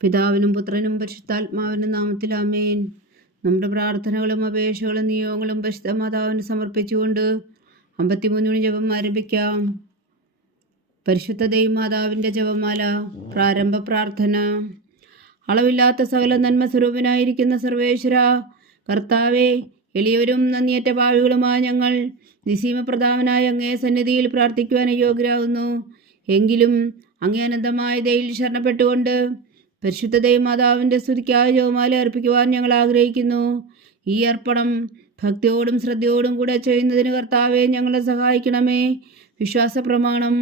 പിതാവിനും പുത്രനും പരിശുദ്ധാത്മാവിനും നാമത്തിൽ ആമേൻ. നമ്മുടെ പ്രാർത്ഥനകളും അപേക്ഷകളും നിയോഗങ്ങളും പരിശുദ്ധ മാതാവിന് സമർപ്പിച്ചുകൊണ്ട് 53 ജപം ആരംഭിക്കാം. പരിശുദ്ധ ദൈവമാതാവിൻ്റെ ജപമാല. പ്രാരംഭ പ്രാർത്ഥന. അളവില്ലാത്ത സകല നന്മ സ്വരൂപനായിരിക്കുന്ന സർവേശ്വര കർത്താവെ, എളിയവരും നന്ദിയേറ്റ പാവികളുമായ ഞങ്ങൾ നിസീമപ്രധാവനായ അങ്ങേ സന്നിധിയിൽ പ്രാർത്ഥിക്കുവാൻ യോഗ്യരാകുന്നു. എങ്കിലും അങ്ങേ അനന്തമായ ദയയിൽ ശരണപ്പെട്ടുകൊണ്ട് പരിശുദ്ധ ദൈവമാതാവിൻ്റെ സ്തുതിക്കായ ജപമാല അർപ്പിക്കുവാൻ ഞങ്ങൾ ആഗ്രഹിക്കുന്നു. ഈ അർപ്പണം ഭക്തിയോടും ശ്രദ്ധയോടും കൂടെ ചെയ്യുന്നതിന് കർത്താവെ ഞങ്ങളെ സഹായിക്കണമേ. വിശ്വാസ പ്രമാണം.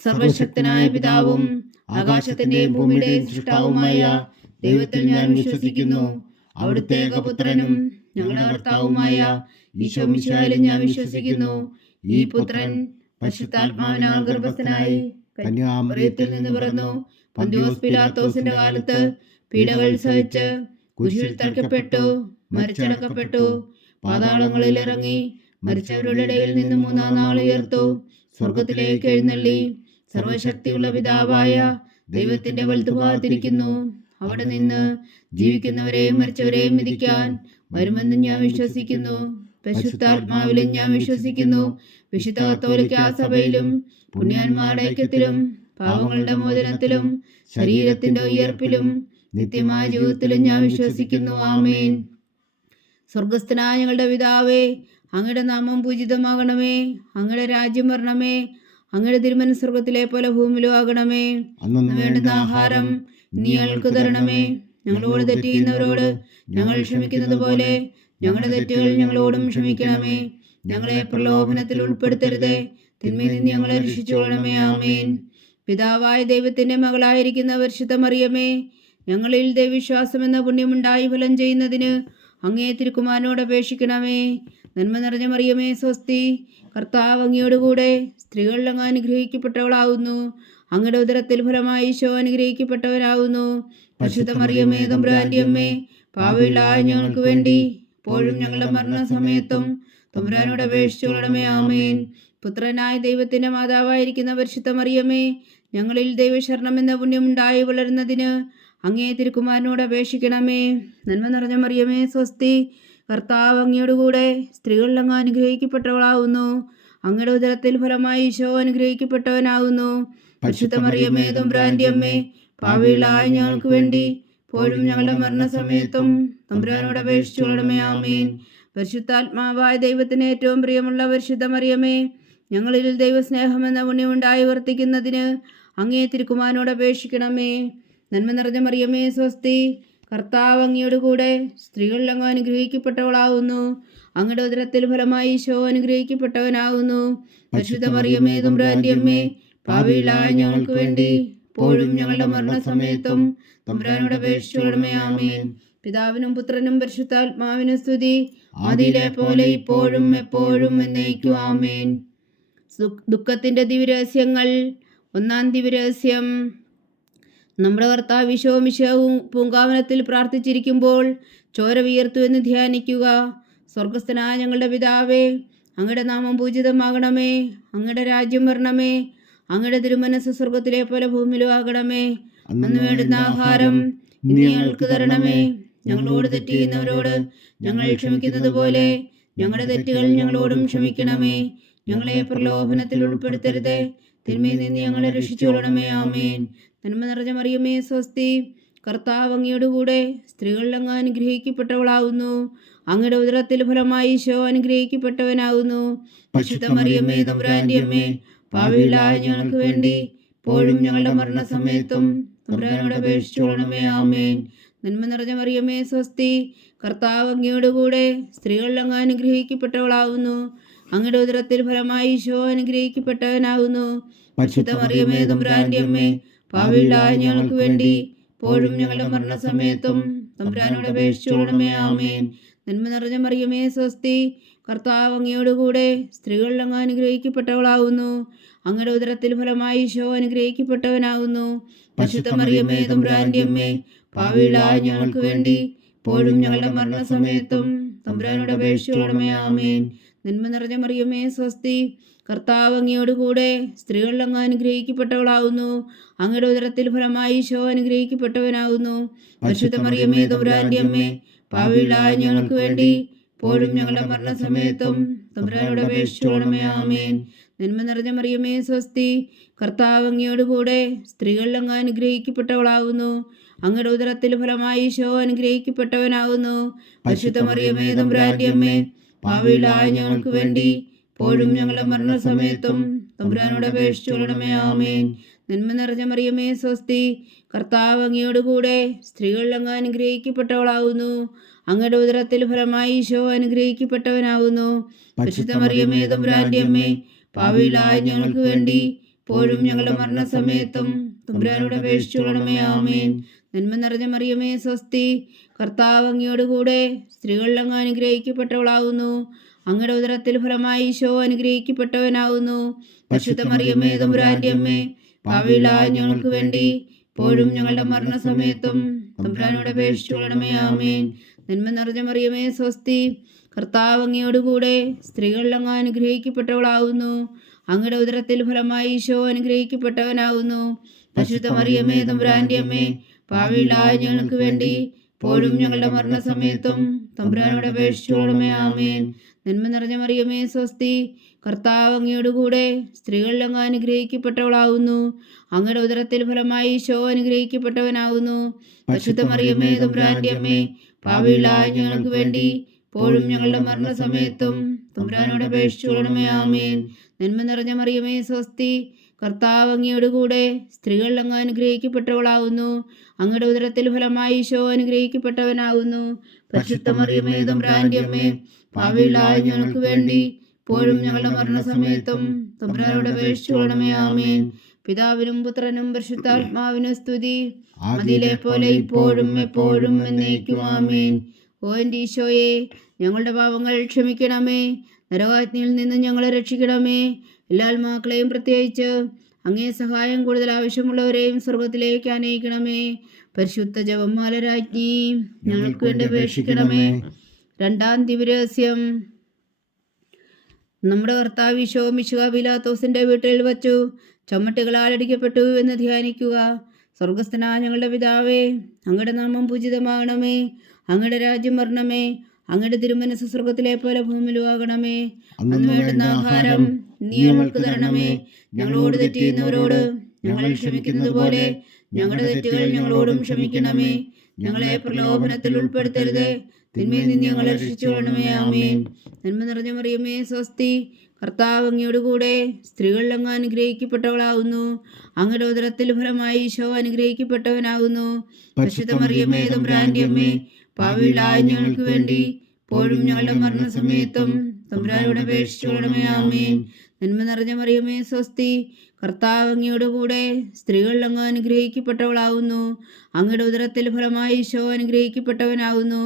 സർവശക്തനായ പിതാവും ആകാശത്തിൻ്റെയും ഭൂമിയുടെയും സൃഷ്ടാവുമായ ദൈവത്തിൽ ഞാൻ വിശ്വസിക്കുന്നു. അവിടുത്തെ ഏകപുത്രനും ഞങ്ങളുടെ കർത്താവുമായ ഈശോ മിശിഹായിലും ഞാൻ വിശ്വസിക്കുന്നു. ഈ പുത്രൻ പരിശുദ്ധാത്മാവിനാൽ ഗർഭസ്ഥനായി കന്യാമറിയത്തിൽ നിന്ന് പിറന്നു. പൊന്തിയോസ് പിലാത്തോസിന്റെ കാലത്ത് പീഡകൾ സഹിച്ച് കുരിശിൽ തറയ്ക്കപ്പെട്ടു, മരിച്ചടക്കപ്പെട്ടു, പാതാളങ്ങളിൽ ഇറങ്ങി, മരിച്ചവരുടെ ഇടയിൽ നിന്ന് 3-ാം നാൾ ഉയർത്തു, സ്വർഗത്തിലേക്ക് എഴുന്നള്ളി, സർവശക്തിയുള്ള പിതാവായ ദൈവത്തിന്റെ വലത്തുഭാഗത്തിരിക്കുന്നു. അവിടെ നിന്ന് ജീവിക്കുന്നവരെയും മരിച്ചവരെയും വിധിക്കാൻ വരുമെന്ന് ഞാൻ വിശ്വസിക്കുന്നു. പരിശുദ്ധാത്മാവിലും ഞാൻ വിശ്വസിക്കുന്നു. വിശുദ്ധ കത്തോലിക്കാ സഭയിലും പുണ്യാന്മാരുടെ ഐക്യത്തിലും പാപങ്ങളുടെ മോചനത്തിലും ശരീരത്തിന്റെ ഉയർപ്പിലും നിത്യമായ ജീവിതത്തിലും ഞാൻ വിശ്വസിക്കുന്നു. ആമേൻ. സ്വർഗസ്ഥനായ ഞങ്ങളുടെ പിതാവേ, അങ്ങയുടെ നാമം പൂജിതമാകണമേ. അങ്ങയുടെ രാജ്യം വരണമേ. അങ്ങയുടെ തിരുമനസ് സ്വർഗത്തിലെ പോലെ ഭൂമിയിലും ആകണമേ. അന്ന് വേണ്ടുന്ന ആഹാരം നീ ഞങ്ങൾക്ക് തരണമേ. ഞങ്ങളോട് തെറ്റ് ചെയ്യുന്നവരോട് ഞങ്ങൾ ക്ഷമിക്കുന്നത് പോലെ ഞങ്ങളുടെ തെറ്റുകൾ ഞങ്ങളോടും ക്ഷമിക്കണമേ. ഞങ്ങളെ പ്രലോഭനത്തിൽ ഉൾപ്പെടുത്തരുതേ, തിന്മയിൽ നിന്ന് ഞങ്ങളെ രക്ഷിച്ചുകൊള്ളണമേ. ആമേൻ. പിതാവായ ദൈവത്തിന്റെ മകളായിരിക്കുന്ന പരിശുദ്ധ മറിയമേ, ഞങ്ങളിൽ ദൈവവിശ്വാസം എന്ന പുണ്യമുണ്ടായി ഫലം ചെയ്യുന്നതിന് അങ്ങേ തിരുക്കുമാരനോട് അപേക്ഷിക്കണമേ. നന്മ നിറഞ്ഞ മറിയമേ, സ്വസ്തി. കർത്താവ് അങ്ങയോടുകൂടെ സ്ത്രീകളിൽ അങ്ങ് അനുഗ്രഹിക്കപ്പെട്ടവളാവുന്നു. അങ്ങയുടെ ഉദരത്തിൽ ഫലമായി ഈശോ അനുഗ്രഹിക്കപ്പെട്ടവനാവുന്നു. പരിശുദ്ധ മറിയമേ, തമ്പുരാന്റെ അമ്മേ, പാപികളായ ഞങ്ങൾക്ക് വേണ്ടി ഇപ്പോഴും ഞങ്ങളുടെ മരണസമയത്തും തമ്പുരാനോട് അപേക്ഷിച്ചുകൊള്ളണമേ. ആമേൻ. പുത്രനായ ദൈവത്തിന്റെ മാതാവായിരിക്കുന്ന പരിശുദ്ധ മറിയമേ, ഞങ്ങളിൽ ദൈവശരണം എന്ന പുണ്യമുണ്ടായി വളരുന്നതിന് അങ്ങേ തിരുക്കുമാരനോട് അപേക്ഷിക്കണമേ. നന്മ നിറഞ്ഞ മറിയമേ, സ്വസ്തി. കർത്താവ് അങ്ങയോടുകൂടെ സ്ത്രീകളിൽ അങ്ങ് അനുഗ്രഹിക്കപ്പെട്ടവളാവുന്നു. അങ്ങയുടെ ഉദരത്തിൽ ഫലമായി ഈശോ അനുഗ്രഹിക്കപ്പെട്ടവനാവുന്നു. പരിശുദ്ധ മറിയമേ, തമ്പുരാന്റെ അമ്മേ, പാപികളായ ഞങ്ങൾക്ക് വേണ്ടി ഇപ്പോഴും ഞങ്ങളുടെ മരണസമയത്തും തമ്പുരാനോട് അപേക്ഷിച്ചുകൊള്ളണമേ. ആമേൻ. പരിശുദ്ധാത്മാവായ ദൈവത്തിന് ഏറ്റവും പ്രിയമുള്ള പരിശുദ്ധ മറിയമേ, ഞങ്ങളിൽ ദൈവസ്നേഹം എന്ന പുണ്യമുണ്ടായി വർത്തിക്കുന്നതിന് അങ്ങേ തിരുക്കുമാരനോട് അപേക്ഷിക്കണമേ. നന്മ നിറഞ്ഞ മറിയമേ, സ്വസ്തി. കർത്താവ് അങ്ങയോടുകൂടെ സ്ത്രീകളിൽ അങ്ങ് അനുഗ്രഹിക്കപ്പെട്ടവളാവുന്നു. അങ്ങയുടെ ഉദരത്തിൽ ഫലമായി ഈശോ അനുഗ്രഹിക്കപ്പെട്ടവനാവുന്നു. പരിശുദ്ധ മറിയമേ, തമ്പുരാന്റെ അമ്മേ, പാപികളായ ഞങ്ങൾക്ക് വേണ്ടി ഇപ്പോഴും ഞങ്ങളുടെ മരണസമയത്തും തമ്പുരാനോട് അപേക്ഷിച്ചുകൊള്ളണമേ. ആമേൻ. പിതാവിനും പുത്രനും പരിശുദ്ധാത്മാവിനും സ്തുതി, ആദിയിലെ പോലെ ഇപ്പോഴും എപ്പോഴും എന്നേക്കും. ആമേൻ. ദുഃഖത്തിന്റെ ദിവ്യരഹസ്യങ്ങൾ. 1-ാം ദിവ്യരഹസ്യം. നമ്മുടെ കർത്താവ് ഈശോ മിശിഹായും പൂങ്കാവനത്തിൽ പ്രാർത്ഥിച്ചിരിക്കുമ്പോൾ ചോര വിയർത്തു എന്ന് ധ്യാനിക്കുക. സ്വർഗസ്ഥനായ ഞങ്ങളുടെ പിതാവേ, അങ്ങയുടെ നാമം പൂജിതമാകണമേ. അങ്ങയുടെ രാജ്യം വരണമേ. അങ്ങയുടെ തിരുമനസ് സ്വർഗത്തിലെ പോലെ ഭൂമിയിലും ആകണമേ. അന്ന് വേണ്ടുന്ന ആഹാരം ഇന്ന് ഞങ്ങൾക്ക് തരണമേ. ഞങ്ങളോട് തെറ്റ് ചെയ്യുന്നവരോട് ഞങ്ങൾ ക്ഷമിക്കുന്നത് പോലെ ഞങ്ങളുടെ തെറ്റുകൾ ഞങ്ങളോടും ക്ഷമിക്കണമേ. ഞങ്ങളെ പ്രലോഭനത്തിൽ ഉൾപ്പെടുത്തരുതേ, തിന്മയിൽ നിന്ന് ഞങ്ങളെ രക്ഷിച്ചുകൊള്ളണമേ. ആമേൻ. നന്മ നിറഞ്ഞ മറിയമേ, സ്വസ്തി. കർത്താവ് അങ്ങയോടുകൂടെ സ്ത്രീകളിൽ അങ്ങ് അനുഗ്രഹിക്കപ്പെട്ടവളാവുന്നു. അങ്ങയുടെ ഉദരത്തിൽ ഫലമായി ഈശോ അനുഗ്രഹിക്കപ്പെട്ടവനാവുന്നു. പരിശുദ്ധ മറിയമേ, തമ്പുരാന്റെ അമ്മേ, പാപികളായ ഞങ്ങൾക്ക് വേണ്ടി ഇപ്പോഴും ഞങ്ങളുടെ മരണസമയത്തും തമ്പുരാനോട് അപേക്ഷിച്ചുകൊള്ളണമേ. ആമേൻ. നന്മ നിറഞ്ഞ മറിയമേ, സ്വസ്തി. കർത്താവ് അങ്ങയോടുകൂടെ സ്ത്രീകളിൽ അങ്ങ് അനുഗ്രഹിക്കപ്പെട്ടവളാവുന്നു. അങ്ങയുടെ ഉദരത്തിൽ ഫലമായി ഈശോ അനുഗ്രഹിക്കപ്പെട്ടവനാവുന്നു. പരിശുദ്ധ മറിയമേ, തമ്പുരാന്റെ അമ്മേ, പാപികളായ ഞങ്ങൾക്ക് വേണ്ടി ഇപ്പോഴും ഞങ്ങളുടെ മരണസമയത്തും തമ്പുരാനോട് അപേക്ഷിച്ചുകൊള്ളണമേ. ആമേൻ. നന്മ നിറഞ്ഞ മറിയമേ, സ്വസ്തി. കർത്താവ് അങ്ങയോടുകൂടെ സ്ത്രീകളിൽ അങ്ങ് അനുഗ്രഹിക്കപ്പെട്ടവളാവുന്നു. അങ്ങയുടെ ഉദരത്തിൽ ഫലമായി ഈശോ അനുഗ്രഹിക്കപ്പെട്ടവനാവുന്നു. പരിശുദ്ധ മറിയമേ, തമ്പുരാന്റെ അമ്മേ, പാപികളായ ഞങ്ങൾക്ക് വേണ്ടി ഇപ്പോഴും ഞങ്ങളുടെ മരണസമയത്തും തമ്പുരാനോട് അപേക്ഷിച്ചുകൊള്ളണമേ. ആമേൻ. നന്മ നിറഞ്ഞ മറിയമേ സ്വസ്തി, കർത്താവ് അങ്ങയോട് കൂടെ സ്ത്രീകളിൽ അങ്ങ് അനുഗ്രഹിക്കപ്പെട്ടവളാവുന്നു. അങ്ങയുടെ ഉദരത്തിൽ ഫലമായി ഈശോ അനുഗ്രഹിക്കപ്പെട്ടവനാകുന്നു. പരിശുദ്ധ മറിയമേ തമ്പുരാന്റെ അമ്മേ, പാപികളായ ഞങ്ങൾക്ക് വേണ്ടി ഇപ്പോഴും ഞങ്ങളുടെ മരണസമയത്തും തമ്പുരാനോട് അപേക്ഷിച്ചുകൊള്ളണമേ. ആമേൻ. നന്മ നിറഞ്ഞ മറിയമേ സ്വസ്തി, കർത്താവ് അങ്ങയോട് കൂടെ സ്ത്രീകളിൽ അങ്ങ് അനുഗ്രഹിക്കപ്പെട്ടവളാകുന്നു. അങ്ങയുടെ ഉദരത്തിൽ ഫലമായി ഈശോ അനുഗ്രഹിക്കപ്പെട്ടവനാകുന്നു. പരിശുദ്ധ മറിയമേ തമ്പുരാന്റെ അമ്മേ, പാപികളായ ഞങ്ങൾക്ക് വേണ്ടി ഇപ്പോഴും ഞങ്ങളുടെ മരണസമയത്തും തമ്പുരാനോട് അപേക്ഷിച്ചുകൊള്ളണമേ. ആമേൻ. നന്മ നിറഞ്ഞ മറിയമേ സ്വസ്തി, കർത്താവ് അങ്ങയോട് കൂടെ സ്ത്രീകളിൽ അങ്ങ് അനുഗ്രഹിക്കപ്പെട്ടവളാകുന്നു. അങ്ങയുടെ ഉദരത്തിൽ ഫലമായി ഈശോ അനുഗ്രഹിക്കപ്പെട്ടവനാകുന്നു. പരിശുദ്ധ മറിയമേ തമ്പുരാന്റെ അമ്മേ, പാപികളായ ഞങ്ങൾക്ക് വേണ്ടി ഇപ്പോഴും ഞങ്ങളുടെ മരണസമയത്തും തമ്പുരാനോട് അപേക്ഷിച്ചുകൊള്ളണമേ. ആമേൻ. നന്മ നിറഞ്ഞ മറിയമേ സ്വസ്തി, കർത്താവ് അങ്ങയോട് കൂടെ സ്ത്രീകളിൽ അങ്ങ് അനുഗ്രഹിക്കപ്പെട്ടവളാകുന്നു. അങ്ങയുടെ ഉദരത്തിൽ ഫലമായി ഈശോ അനുഗ്രഹിക്കപ്പെട്ടവനാകുന്നു. പരിശുദ്ധ മറിയമേ തമ്പുരാന്റെ അമ്മേ, പാപികളായ ഞങ്ങൾക്ക് വേണ്ടി ഇപ്പോഴും ഞങ്ങളുടെ മരണസമയത്തും തമ്പുരാനോട് അപേക്ഷിച്ചുകൊള്ളണമേ. ആമേൻ. നന്മ നിറഞ്ഞ മറിയമേ സ്വസ്തി, കർത്താവ് അങ്ങയോട് കൂടെ സ്ത്രീകളിൽ അങ്ങ് അനുഗ്രഹിക്കപ്പെട്ടവളാകുന്നു. അങ്ങയുടെ ഉദരത്തിൽ ഫലമായി ഈശോ അനുഗ്രഹിക്കപ്പെട്ടവനാകുന്നു. പരിശുദ്ധ മറിയമേ തമ്പുരാന്റെ അമ്മേ, പാപികളായ ഞങ്ങൾക്ക് വേണ്ടി ഇപ്പോഴും ഞങ്ങളുടെ മരണസമയത്തും തമ്പുരാനോട് അപേക്ഷിച്ചുകൊള്ളണമേ. ആമേൻ. നന്മ നിറഞ്ഞ മറിയമേ സ്വസ്തി, കർത്താവ് അങ്ങയോട് കൂടെ സ്ത്രീകളിൽ അങ്ങ് അനുഗ്രഹിക്കപ്പെട്ടവളാകുന്നു. അങ്ങയുടെ ഉദരത്തിൽ ഫലമായി ഈശോ അനുഗ്രഹിക്കപ്പെട്ടവനാകുന്നു. പരിശുദ്ധ മറിയമേ തമ്പുരാന്റെ അമ്മേ, പാപികളായ ഞങ്ങൾക്ക് വേണ്ടി ഇപ്പോഴും ഞങ്ങളുടെ മരണസമയത്തും തമ്പുരാനോട് അപേക്ഷിച്ചുകൊള്ളണമേ. ആമേൻ. നന്മ നിറഞ്ഞ മറിയമേ സ്വസ്തി, കർത്താവ് അങ്ങയോട് കൂടെ സ്ത്രീകളിൽ അങ്ങ് അനുഗ്രഹിക്കപ്പെട്ടവളാകുന്നു. അങ്ങയുടെ ഉദരത്തിൽ ഫലമായി ഈശോ അനുഗ്രഹിക്കപ്പെട്ടവനാകുന്നു. പരിശുദ്ധ മറിയമേ തമ്പുരാന്റെ അമ്മേ, പാപികളായ ഞങ്ങൾക്ക് വേണ്ടി ഇപ്പോഴും ഞങ്ങളുടെ മരണസമയത്തും തമ്പുരാനോട് അപേക്ഷിച്ചുകൊള്ളണമേ. ആമേൻ. പിതാവിനും പുത്രനും പരിശുദ്ധാത്മാവിനും സ്തുതി, അതിലെ പോലെ ഇപ്പോഴും എപ്പോഴും എന്നേക്കും. ആമേൻ. ഓ എൻ്റെ ഈശോയെ, ഞങ്ങളുടെ പാപങ്ങൾ ക്ഷമിക്കണമേ. നരകാഗ്നിയിൽ നിന്ന് ഞങ്ങളെ രക്ഷിക്കണമേ. എല്ലാ ആത്മാക്കളെയും പ്രത്യേകിച്ച് അങ്ങേ സഹായം കൂടുതൽ ആവശ്യമുള്ളവരെയും സ്വർഗത്തിലേക്ക് അനയിക്കണമേ. പരിശുദ്ധ ജപമാല രാജ്ഞി, ഞങ്ങൾക്ക് വേണ്ടി അപേക്ഷിക്കണമേ. രണ്ടാം ദിവ്യരഹസ്യം. നമ്മുടെ കർത്താവ് ഈശോ മിശിഹാ പീലാത്തോസിന്റെ വീട്ടിൽ വച്ചു ചമ്മട്ടികളാൽ അടിക്കപ്പെട്ടു എന്ന് ധ്യാനിക്കുക. സ്വർഗസ്ഥനായ ഞങ്ങളുടെ പിതാവേ, അങ്ങയുടെ നാമം പൂജിതമാകണമേ. അങ്ങയുടെ രാജ്യം വരണമേ. അങ്ങയുടെ തിരുമനസ്സ് സ്വർഗത്തിലെ പോലെ ഭൂമിയിലും ആകണമേ. അന്ന് വേണ്ടുന്ന ആഹാരം നീ ഞങ്ങൾക്ക് തരണമേ. ഞങ്ങളോട് തെറ്റ് ചെയ്യുന്നവരോട് ഞങ്ങൾ ക്ഷമിക്കുന്നത് പോലെ ഞങ്ങളുടെ തെറ്റുകൾ ഞങ്ങളോടും ക്ഷമിക്കണമേ. ഞങ്ങളെ പ്രലോഭനത്തിൽ ഉൾപ്പെടുത്തരുത്, തിന്മയിൽ നിന്ന് ഞങ്ങളെ രക്ഷിച്ചുകൊള്ളണമേ. ആമേൻ. നന്മ നിറഞ്ഞ മറിയമേ സ്വസ്തി, കർത്താവ് അങ്ങയോട് കൂടെ സ്ത്രീകളിൽ അങ്ങ് അനുഗ്രഹിക്കപ്പെട്ടവളാകുന്നു. അങ്ങയുടെ ഉദരത്തിൽ ഫലമായി ഈശോ അനുഗ്രഹിക്കപ്പെട്ടവനാകുന്നു. പരിശുദ്ധ മറിയമേ തമ്പുരാന്റെ അമ്മേ, പാപികളായ ഞങ്ങൾക്ക് വേണ്ടി ഇപ്പോഴും ഞങ്ങളുടെ മരണസമയത്തും തമ്പുരാനോട് അപേക്ഷിച്ചുകൊള്ളണമേ. ആമേൻ. നന്മ നിറഞ്ഞ മറിയമേ സ്വസ്തി, കർത്താവ് അങ്ങയോട് കൂടെ സ്ത്രീകളിൽ അങ്ങ് അനുഗ്രഹിക്കപ്പെട്ടവളാകുന്നു. അങ്ങയുടെ ഉദരത്തിൽ ഫലമായി ഈശോ അനുഗ്രഹിക്കപ്പെട്ടവനാകുന്നു.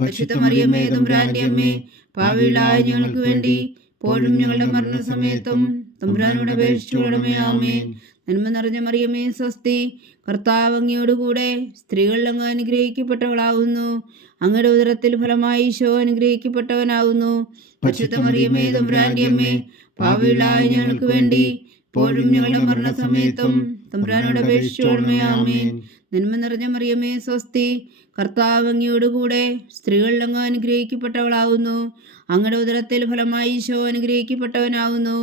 പരിശുദ്ധ മറിയമേ തമ്പുരാന്റെ അമ്മേ, പാപികളായ ഞങ്ങൾക്ക് വേണ്ടി ഇപ്പോഴും ഞങ്ങളുടെ മരണസമയത്തും തമ്പുരാനോട് അപേക്ഷിച്ചുകൊള്ളണമേ. ആമേൻ. നന്മ നിറഞ്ഞ മറിയമേ സ്വസ്തി, കർത്താവ് അങ്ങയോട് കൂടെ സ്ത്രീകളിൽ അങ്ങ് അനുഗ്രഹിക്കപ്പെട്ടവളാകുന്നു. അങ്ങയുടെ ഉദരത്തിൽ ഫലമായി ഈശോ അനുഗ്രഹിക്കപ്പെട്ടവനാകുന്നു. പരിശുദ്ധ മറിയമേ തമ്പുരാന്റെ അമ്മേ, പാപികളായ ഞങ്ങൾക്ക് വേണ്ടി ഇപ്പോഴും ഞങ്ങളുടെ മരണസമയത്തും തമ്പുരാനോട് അപേക്ഷിച്ചുകൊള്ളണമേ. ആമേൻ. നന്മ നിറഞ്ഞ മറിയമേ സ്വസ്തി, കർത്താവ് അങ്ങയോട് കൂടെ സ്ത്രീകളിൽ അങ്ങ് അനുഗ്രഹിക്കപ്പെട്ടവളാകുന്നു. അങ്ങയുടെ ഉദരത്തിൽ ഫലമായി ഈശോ അനുഗ്രഹിക്കപ്പെട്ടവനാകുന്നു.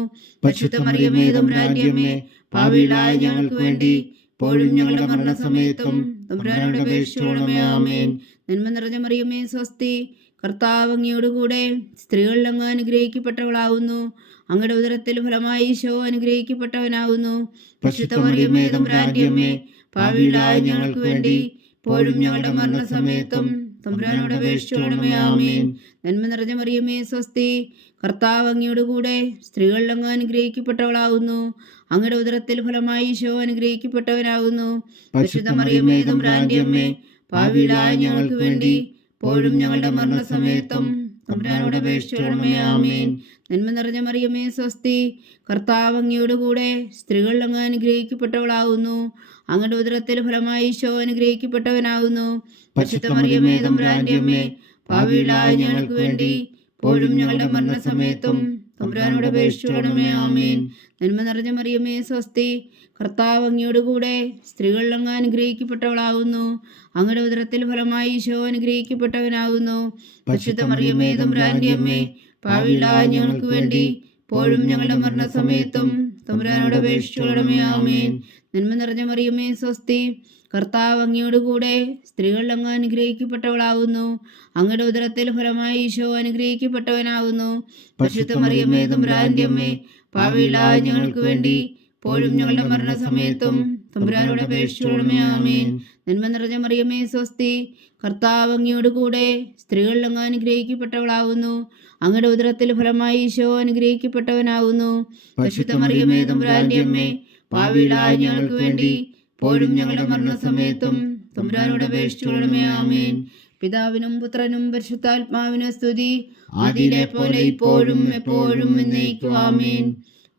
പരിശുദ്ധ മറിയമേ തമ്പുരാന്റെ അമ്മേ, പാപികളായ ഞങ്ങൾക്ക് വേണ്ടി ഇപ്പോഴും ഞങ്ങളുടെ മരണസമയത്തും തമ്പുരാനോട് അപേക്ഷിച്ചുകൊള്ളണമേ. ആമേൻ. നന്മ നിറഞ്ഞ മറിയമേ സ്വസ്തി, കർത്താവ് അങ്ങയോട് കൂടെ സ്ത്രീകളിൽ അങ്ങ് അനുഗ്രഹിക്കപ്പെട്ടവളാകുന്നു. അങ്ങയുടെ ഉദരത്തിൽ ഫലമായി ഈശോ അനുഗ്രഹിക്കപ്പെട്ടവനാകുന്നു. പരിശുദ്ധ മറിയമേ തമ്പുരാന്റെ അമ്മേ, പാപികളായ ഞങ്ങൾക്ക് വേണ്ടി ഇപ്പോഴും ഞങ്ങളുടെ മരണസമയത്തും തമ്പുരാനോട് അപേക്ഷിച്ചുകൊള്ളണമേ. ആമേൻ. നന്മ നിറഞ്ഞ മറിയമേ സ്വസ്തി, കർത്താവ് അങ്ങയോട് കൂടെ സ്ത്രീകളിൽ അങ്ങ് അനുഗ്രഹിക്കപ്പെട്ടവളാകുന്നു. അങ്ങയുടെ ഉദരത്തിൽ ഫലമായി ഈശോ അനുഗ്രഹിക്കപ്പെട്ടവനാകുന്നു. പരിശുദ്ധ മറിയമേ തമ്പുരാന്റെ അമ്മേ, പാപികളായ ഞങ്ങൾക്ക് വേണ്ടി ഇപ്പോഴും ഞങ്ങളുടെ മരണസമയത്തും തമ്പുരാനോട് അപേക്ഷിച്ചുകൊള്ളണമേ. ആമേൻ. നന്മ നിറഞ്ഞ മറിയമേ സ്വസ്തി, കർത്താവ് അങ്ങയോട് കൂടെ സ്ത്രീകളിൽ അങ്ങ് അനുഗ്രഹിക്കപ്പെട്ടവളാകുന്നു. അങ്ങയുടെ ഉദരത്തിൽ ഫലമായി ഈശോ അനുഗ്രഹിക്കപ്പെട്ടവനാകുന്നു. പരിശുദ്ധ മറിയമേ തമ്പുരാന്റെ അമ്മേ, പാപികളായ ഞങ്ങൾക്ക് വേണ്ടി ഇപ്പോഴും ഞങ്ങളുടെ മരണസമയത്തും തമ്പുരാനോട് അപേക്ഷിച്ചുകൊള്ളണമേ. ആമേൻ. നന്മ നിറഞ്ഞ മറിയമേ സ്വസ്തി, കർത്താവ് അങ്ങയോടുകൂടെ സ്ത്രീകളിൽ അങ്ങ് അനുഗ്രഹിക്കപ്പെട്ടവളാകുന്നു. അങ്ങയുടെ ഉദരത്തിൽ ഫലമായി ഈശോ അനുഗ്രഹിക്കപ്പെട്ടവനാകുന്നു. പരിശുദ്ധ മറിയമേ തമ്പുരാന്റെ അമ്മേ, പാപികളായ ഞങ്ങൾക്ക് വേണ്ടി ഇപ്പോഴും ഞങ്ങളുടെ മരണസമയത്തും തമ്പുരാനോട് അപേക്ഷിച്ചുകൊള്ളണമേ. ആമേൻ. നന്മ നിറഞ്ഞ മറിയമേ സ്വസ്തി, കർത്താവ് അങ്ങയോടുകൂടെ സ്ത്രീകളിൽ അങ്ങ് അനുഗ്രഹിക്കപ്പെട്ടവളാകുന്നു. അങ്ങയുടെ ഉദരത്തിൽ ഫലമായി ഈശോ അനുഗ്രഹിക്കപ്പെട്ടവനാകുന്നു. പരിശുദ്ധ മറിയമേ തമ്പുരാന്റെ അമ്മേ, പാപികളായ ഞങ്ങൾക്ക് വേണ്ടി ഇപ്പോഴും ഞങ്ങളുടെ മരണസമയത്തും തമ്പുരാനോട് അപേക്ഷിച്ചുകൊള്ളണമേ. ആമേൻ. നന്മ നിറഞ്ഞ മറിയമേ സ്വസ്തി, കർത്താവ് അങ്ങയോടുകൂടെ സ്ത്രീകളിൽ അങ്ങ് അനുഗ്രഹിക്കപ്പെട്ടവളാകുന്നു. അങ്ങയുടെ ഉദരത്തിൽ ഫലമായി ഈശോ അനുഗ്രഹിക്കപ്പെട്ടവനാകുന്നു. പരിശുദ്ധ മറിയമേ തമ്പുരാന്റെ അമ്മേ, പാപികളായ ഞങ്ങൾക്ക് വേണ്ടി ഇപ്പോഴും ഞങ്ങളുടെ മരണസമയത്തും തമ്പുരാനോട് അപേക്ഷിച്ചുകൊള്ളണമേ. ആമേൻ. പിതാവിനും പുത്രനും പരിശുദ്ധാത്മാവിനും സ്തുതി, ആദിയിലെ പോലെ ഇപ്പോഴും എപ്പോഴും എന്നേക്കും. ആമേൻ.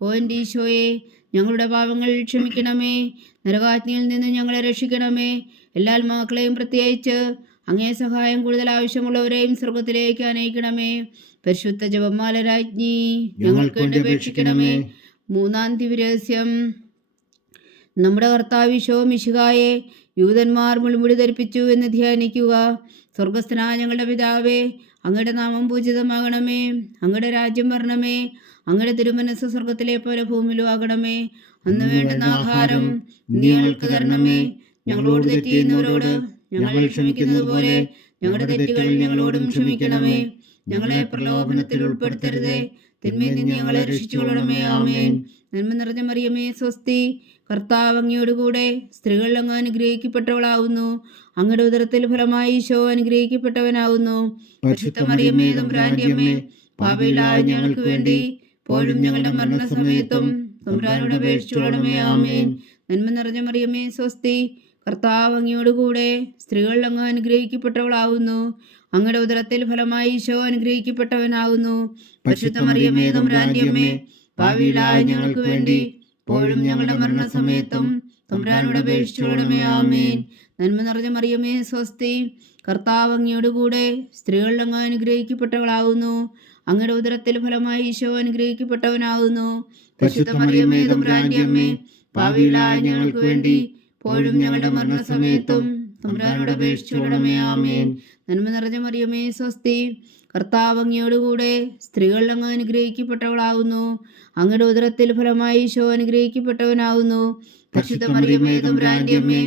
ഓ എൻ്റെ ഈശോയെ, ഞങ്ങളുടെ പാപങ്ങൾ ക്ഷമിക്കണമേ. നരകാജ്ഞയിൽ നിന്ന് ഞങ്ങളെ രക്ഷിക്കണമേ. എല്ലാ ആത്മാക്കളെയും പ്രത്യേകിച്ച് അങ്ങേ സഹായം കൂടുതൽ ആവശ്യമുള്ളവരെയും സ്വർഗത്തിലേക്ക് അനയിക്കണമേ. പരിശുദ്ധ ജപമാല രാജ്ഞി, ഞങ്ങൾക്ക് വേണ്ടി അപേക്ഷിക്കണമേ. മൂന്നാം ദിവ്യരഹസ്യം. നമ്മുടെ കർത്താവ് ഈശോ മിശിഹായെ യൂതന്മാർ മുൾമുടി ധരിപ്പിച്ചു എന്ന് ധ്യാനിക്കുക. സ്വർഗസ്ഥനായ ഞങ്ങളുടെ പിതാവേ, അങ്ങയുടെ നാമം പൂജിതമാകണമേ. അങ്ങയുടെ രാജ്യം വരണമേ. അങ്ങയുടെ തിരുമനസ് സ്വർഗത്തിലെ പോലെ ഭൂമിയിലും ആകണമേ. അന്ന് വേണ്ടുന്ന ആഹാരം നീ ഞങ്ങൾക്ക് തരണമേ. ഞങ്ങളോട് തെറ്റ് ചെയ്യുന്നവരോട് ഞങ്ങൾ ക്ഷമിക്കുന്നത് പോലെ ഞങ്ങളുടെ തെറ്റുകൾ ഞങ്ങളോടും ക്ഷമിക്കണമേ. ഞങ്ങളെ പ്രലോഭനത്തിൽ ഉൾപ്പെടുത്തരുതേ, തിന്മയിൽ നിന്ന് ഞങ്ങളെ രക്ഷിച്ചുകൊള്ളണമേ. ആമേൻ. നന്മ നിറഞ്ഞ മറിയമേ സ്വസ്തി, കർത്താവ് അങ്ങയോടുകൂടെ സ്ത്രീകളിൽ അങ്ങ് അനുഗ്രഹിക്കപ്പെട്ടവളാകുന്നു. അങ്ങയുടെ ഉദരത്തിൽ ഫലമായി ഈശോ അനുഗ്രഹിക്കപ്പെട്ടവനാകുന്നു. പരിശുദ്ധ മറിയമേ തമ്പുരാന്റെ അമ്മേ, പാപികളായ ഞങ്ങൾക്ക് വേണ്ടി ഇപ്പോഴും ഞങ്ങളുടെ മരണസമയത്തും തമ്പുരാനോട് അപേക്ഷിച്ചുകൊള്ളണമേ. ആമേൻ. നന്മ നിറഞ്ഞ മറിയമേ സ്വസ്തി, കർത്താവ് അങ്ങയോടുകൂടെ സ്ത്രീകളിൽ അങ്ങ് അനുഗ്രഹിക്കപ്പെട്ടവളാകുന്നു. അങ്ങയുടെ ഉദരത്തിൽ ഫലമായി ഈശോ അനുഗ്രഹിക്കപ്പെട്ടവനാകുന്നു. പരിശുദ്ധ മറിയമേ തമ്പുരാന്റെ അമ്മേ, പാപികളായ ഞങ്ങൾക്ക് വേണ്ടി ഇപ്പോഴും ഞങ്ങളുടെ മരണസമയത്തും തമ്പുരാനോട് അപേക്ഷിച്ചുകൊള്ളണമേ. ആമേൻ. നന്മ നിറഞ്ഞ മറിയമേ സ്വസ്തി, കർത്താവ് അങ്ങയോടുകൂടെ സ്ത്രീകളിൽ അങ്ങ് അനുഗ്രഹിക്കപ്പെട്ടവളാകുന്നു. അങ്ങയുടെ ഉദരത്തിൽ ഫലമായി ഈശോ അനുഗ്രഹിക്കപ്പെട്ടവനാകുന്നു. പരിശുദ്ധ മറിയമേ തമ്പുരാന്റെ അമ്മേ, പാപികളായ ഞങ്ങൾക്ക് വേണ്ടി ഇപ്പോഴും ഞങ്ങളുടെ മരണസമയത്തും തമ്പുരാനോട് അപേക്ഷിച്ചുകൊള്ളണമേ. ആമേൻ. നന്മ നിറഞ്ഞ മറിയമേ സ്വസ്തി, കർത്താവ് അങ്ങയോടുകൂടെ സ്ത്രീകളിൽ അങ്ങ് അനുഗ്രഹിക്കപ്പെട്ടവളാകുന്നു. അങ്ങയുടെ ഉദരത്തിൽ ഫലമായി ഈശോ അനുഗ്രഹിക്കപ്പെട്ടവനാകുന്നു. പരിശുദ്ധ മറിയമേ തമ്പുരാന്റെ അമ്മേ,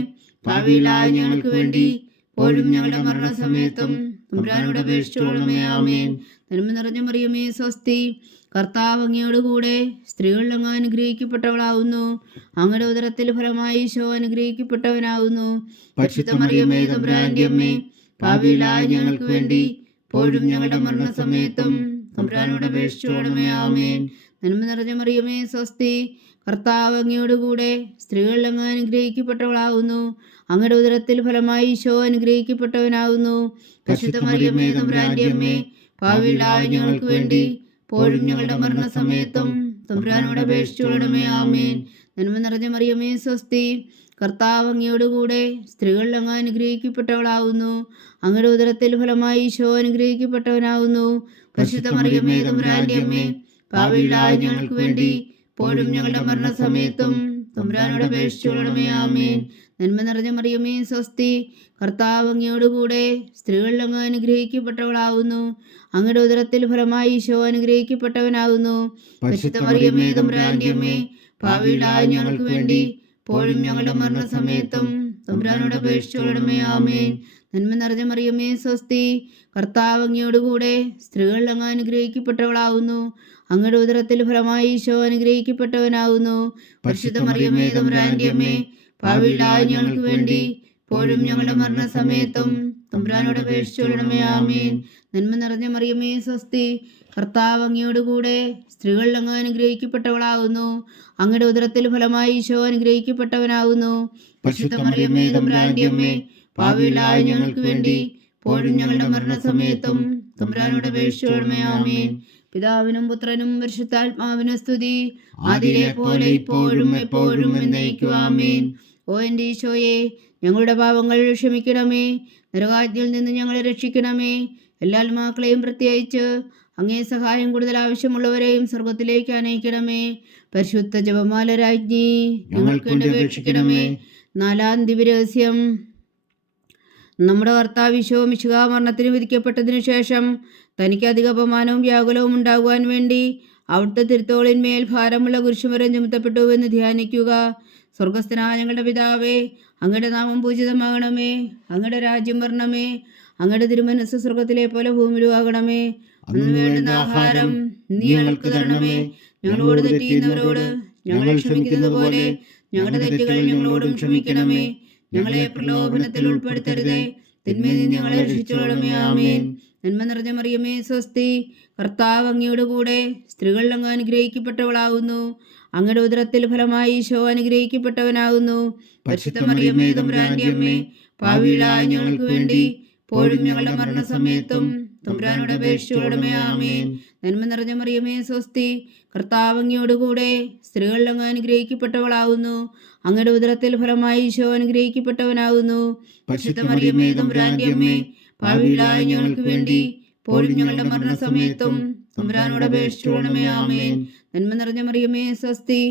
പാപികളായ ഞങ്ങൾക്ക് വേണ്ടി ഇപ്പോഴും ഞങ്ങളുടെ മരണസമയത്തും തമ്പുരാനോട് അപേക്ഷിച്ചുകൊള്ളണമേ. ആമേൻ. നന്മ നിറഞ്ഞ മറിയമേ സ്വസ്തി, കർത്താവ് അങ്ങയോടുകൂടെ സ്ത്രീകളിൽ അങ്ങ് അനുഗ്രഹിക്കപ്പെട്ടവളാകുന്നു. അങ്ങയുടെ ഉദരത്തിൽ ഫലമായി ഈശോ അനുഗ്രഹിക്കപ്പെട്ടവനാകുന്നു. പരിശുദ്ധ മറിയമേ തമ്പുരാന്റെ അമ്മേ, പാപികളായ ഞങ്ങൾക്ക് വേണ്ടി ഇപ്പോഴും ഞങ്ങളുടെ മരണസമയത്തും തമ്പുരാനോട് അപേക്ഷിച്ചുകൊള്ളണമേ. ആമേൻ. നന്മ നിറഞ്ഞ മറിയമേ സ്വസ്തി, കർത്താവ് അങ്ങയോടുകൂടെ സ്ത്രീകളിൽ അങ്ങ് അനുഗ്രഹിക്കപ്പെട്ടവളാകുന്നു. അങ്ങയുടെ ഉദരത്തിൽ ഫലമായി ഈശോ അനുഗ്രഹിക്കപ്പെട്ടവനാകുന്നു. പരിശുദ്ധ മറിയമേ തമ്പുരാന്റെ അമ്മേ, പാപികളായ ഞങ്ങൾക്ക് വേണ്ടി ഇപ്പോഴും ഞങ്ങളുടെ മരണസമയത്തും തമ്പുരാനോട് അപേക്ഷിച്ചുകൊള്ളണമേ. ആമേൻ. നന്മ നിറഞ്ഞ മറിയമേ സ്വസ്തി, കർത്താവ് അങ്ങയോടുകൂടെ സ്ത്രീകളിൽ അങ്ങ് അനുഗ്രഹിക്കപ്പെട്ടവളാകുന്നു. അങ്ങയുടെ ഉദരത്തിൽ ഫലമായി ഈശോ അനുഗ്രഹിക്കപ്പെട്ടവനാകുന്നു. പരിശുദ്ധ മറിയമേ തമ്പുരാന്റെ അമ്മേ, പാപികളായ ഞങ്ങൾക്ക് വേണ്ടി ഇപ്പോഴും ഞങ്ങളുടെ മരണസമയത്തും തമ്പുരാനോട് അപേക്ഷിച്ചുകൊള്ളണമേ. ആമേൻ. നന്മ നിറഞ്ഞ മറിയമേ സ്വസ്തി, കർത്താവ് അങ്ങയോടുകൂടെ സ്ത്രീകളിൽ അങ്ങ് അനുഗ്രഹിക്കപ്പെട്ടവളാകുന്നു. അങ്ങയുടെ ഉദരത്തിൽ ഫലമായി ഈശോ അനുഗ്രഹിക്കപ്പെട്ടവനാകുന്നു. പരിശുദ്ധ മറിയമേ തമ്പുരാന്റെ അമ്മേ, പാപികളായ ഞങ്ങൾക്ക് വേണ്ടി ഇപ്പോഴും ഞങ്ങളുടെ മരണസമയത്തും തമ്പുരാനോട് അപേക്ഷിച്ചുകൊള്ളണമേ. ആമേൻ. നന്മ നിറഞ്ഞ മറിയമേ സ്വസ്തി, കർത്താവ് അങ്ങയോടുകൂടെ സ്ത്രീകളിൽ അങ്ങ് അനുഗ്രഹിക്കപ്പെട്ടവളാകുന്നു. അങ്ങയുടെ ഉദരത്തിൽ ഫലമായി ഈശോ അനുഗ്രഹിക്കപ്പെട്ടവനാകുന്നു. പരിശുദ്ധ മറിയമേ തമ്പുരാന്റെ അമ്മേ, പാപികളായ ഞങ്ങൾക്ക് വേണ്ടി ഇപ്പോഴും ഞങ്ങളുടെ മരണസമയത്തും തമ്പുരാനോട് അപേക്ഷിച്ചുകൊള്ളണമേ. ആമേൻ. നന്മ നിറഞ്ഞ മറിയമേ സ്വസ്തി, കർത്താവ് അങ്ങയോടുകൂടെ സ്ത്രീകളിൽ അങ്ങ് അനുഗ്രഹിക്കപ്പെട്ടവളാകുന്നു. അങ്ങയുടെ ഉദരത്തിൽ ഫലമായി ഈശോ അനുഗ്രഹിക്കപ്പെട്ടവനാകുന്നു. പരിശുദ്ധ മറിയമേ തമ്പുരാന്റെ അമ്മേ, പാപികളായ ഞങ്ങൾക്ക് വേണ്ടി ഇപ്പോഴും ഞങ്ങളുടെ മരണസമയത്തും തമ്പുരാനോട് അപേക്ഷിച്ചുകൊള്ളണമേ. ആമേൻ. പിതാവിനും പുത്രനും പരിശുദ്ധാത്മാവിനും സ്തുതി, ആദിയിലെ പോലെ ഇപ്പോഴും എപ്പോഴും എന്നേക്കും. ആമേൻ. ഓ എൻ്റെ ഈശോയെ, ഞങ്ങളുടെ പാപങ്ങൾ ക്ഷമിക്കണമേ. നരകാജ്ഞയിൽ നിന്ന് ഞങ്ങളെ രക്ഷിക്കണമേ. എല്ലാ ആത്മാക്കളെയും പ്രത്യേകിച്ച് അങ്ങേ സഹായം കൂടുതൽ ആവശ്യമുള്ളവരെയും സ്വർഗത്തിലേക്ക് അനയിക്കണമേ. പരിശുദ്ധ ജപമാല രാജ്ഞി, ഞങ്ങൾക്ക് വേണ്ടി അപേക്ഷിക്കണമേ. 4-ാം ദിവ്യരഹസ്യം. നമ്മുടെ കർത്താവ് ഈശോ മിശിഹാ മരണത്തിന് വിധിക്കപ്പെട്ടതിനു ശേഷം തനിക്ക് അധിക അപമാനവും വ്യാകുലവും ഉണ്ടാകുവാൻ വേണ്ടി അവിടുത്തെ തിരുത്തോളിന്മേൽ ഭാരമുള്ള കുരിശുമരം ചുമത്തപ്പെട്ടുവെന്ന് ധ്യാനിക്കുക. സ്വർഗസ്ഥനായ ഞങ്ങളുടെ പിതാവേ, അങ്ങയുടെ നാമം പൂജിതമാകണമേ. അങ്ങയുടെ രാജ്യം വരണമേ. അങ്ങയുടെ തിരുമനസ്സ് സ്വർഗത്തിലെ പോലെ ഭൂമിയിലും ആകണമേ. അന്ന് വേണ്ടുന്ന ആഹാരം നീ ഞങ്ങൾക്ക് തരണമേ. ഞങ്ങളോട് തെറ്റ് ചെയ്യുന്നവരോട് ഞങ്ങൾ ക്ഷമിക്കുന്നത് പോലെ ഞങ്ങളുടെ തെറ്റുകൾ ഞങ്ങളോടും ക്ഷമിക്കണമേ. ഞങ്ങളെ പ്രലോഭനത്തിൽ ഉൾപ്പെടുത്തരുതേ, തിന്മയിൽ നിന്ന് ഞങ്ങളെ രക്ഷിച്ചുകൊള്ളണമേ. ആമേൻ. നന്മ നിറഞ്ഞ മറിയമേ, സ്വസ്തി. കർത്താവ് അങ്ങയുടെ കൂടെ സ്ത്രീകളിൽ അങ്ങ് അനുഗ്രഹിക്കപ്പെട്ടവളാകുന്നു. അങ്ങയുടെ ഉദരത്തിൽ ഫലമായി ഈശോ അനുഗ്രഹിക്കപ്പെട്ടവനാകുന്നു. പരിശുദ്ധ മറിയമേ, തമ്പുരാന്റെ അമ്മേ, പാപികളായ ഞങ്ങൾക്ക് വേണ്ടി ഇപ്പോഴും ഞങ്ങളുടെ മരണസമയത്തും തമ്പുരാനോട് അപേക്ഷിച്ചുകൊള്ളണമേ. ആമേൻ. നന്മ നിറഞ്ഞ മറിയമേ, സ്വസ്തി. കർത്താവ് അങ്ങയോട് കൂടെ സ്ത്രീകളിൽ അങ്ങ് അനുഗ്രഹിക്കപ്പെട്ടവളാകുന്നു. അങ്ങയുടെ ഉദരത്തിൽ ഫലമായി ഈശോ അനുഗ്രഹിക്കപ്പെട്ടവനാകുന്നു. പരിശുദ്ധ മറിയമേ, തമ്പുരാന്റെ അമ്മേ, പാപികളായ ഞങ്ങൾക്ക് വേണ്ടി ഇപ്പോഴും ഞങ്ങളുടെ മരണസമയത്തും തമ്പുരാനോട് അപേക്ഷിച്ചുകൊള്ളണമേ. ആമേൻ. നന്മ നിറഞ്ഞ മറിയമേ, സ്വസ്തി.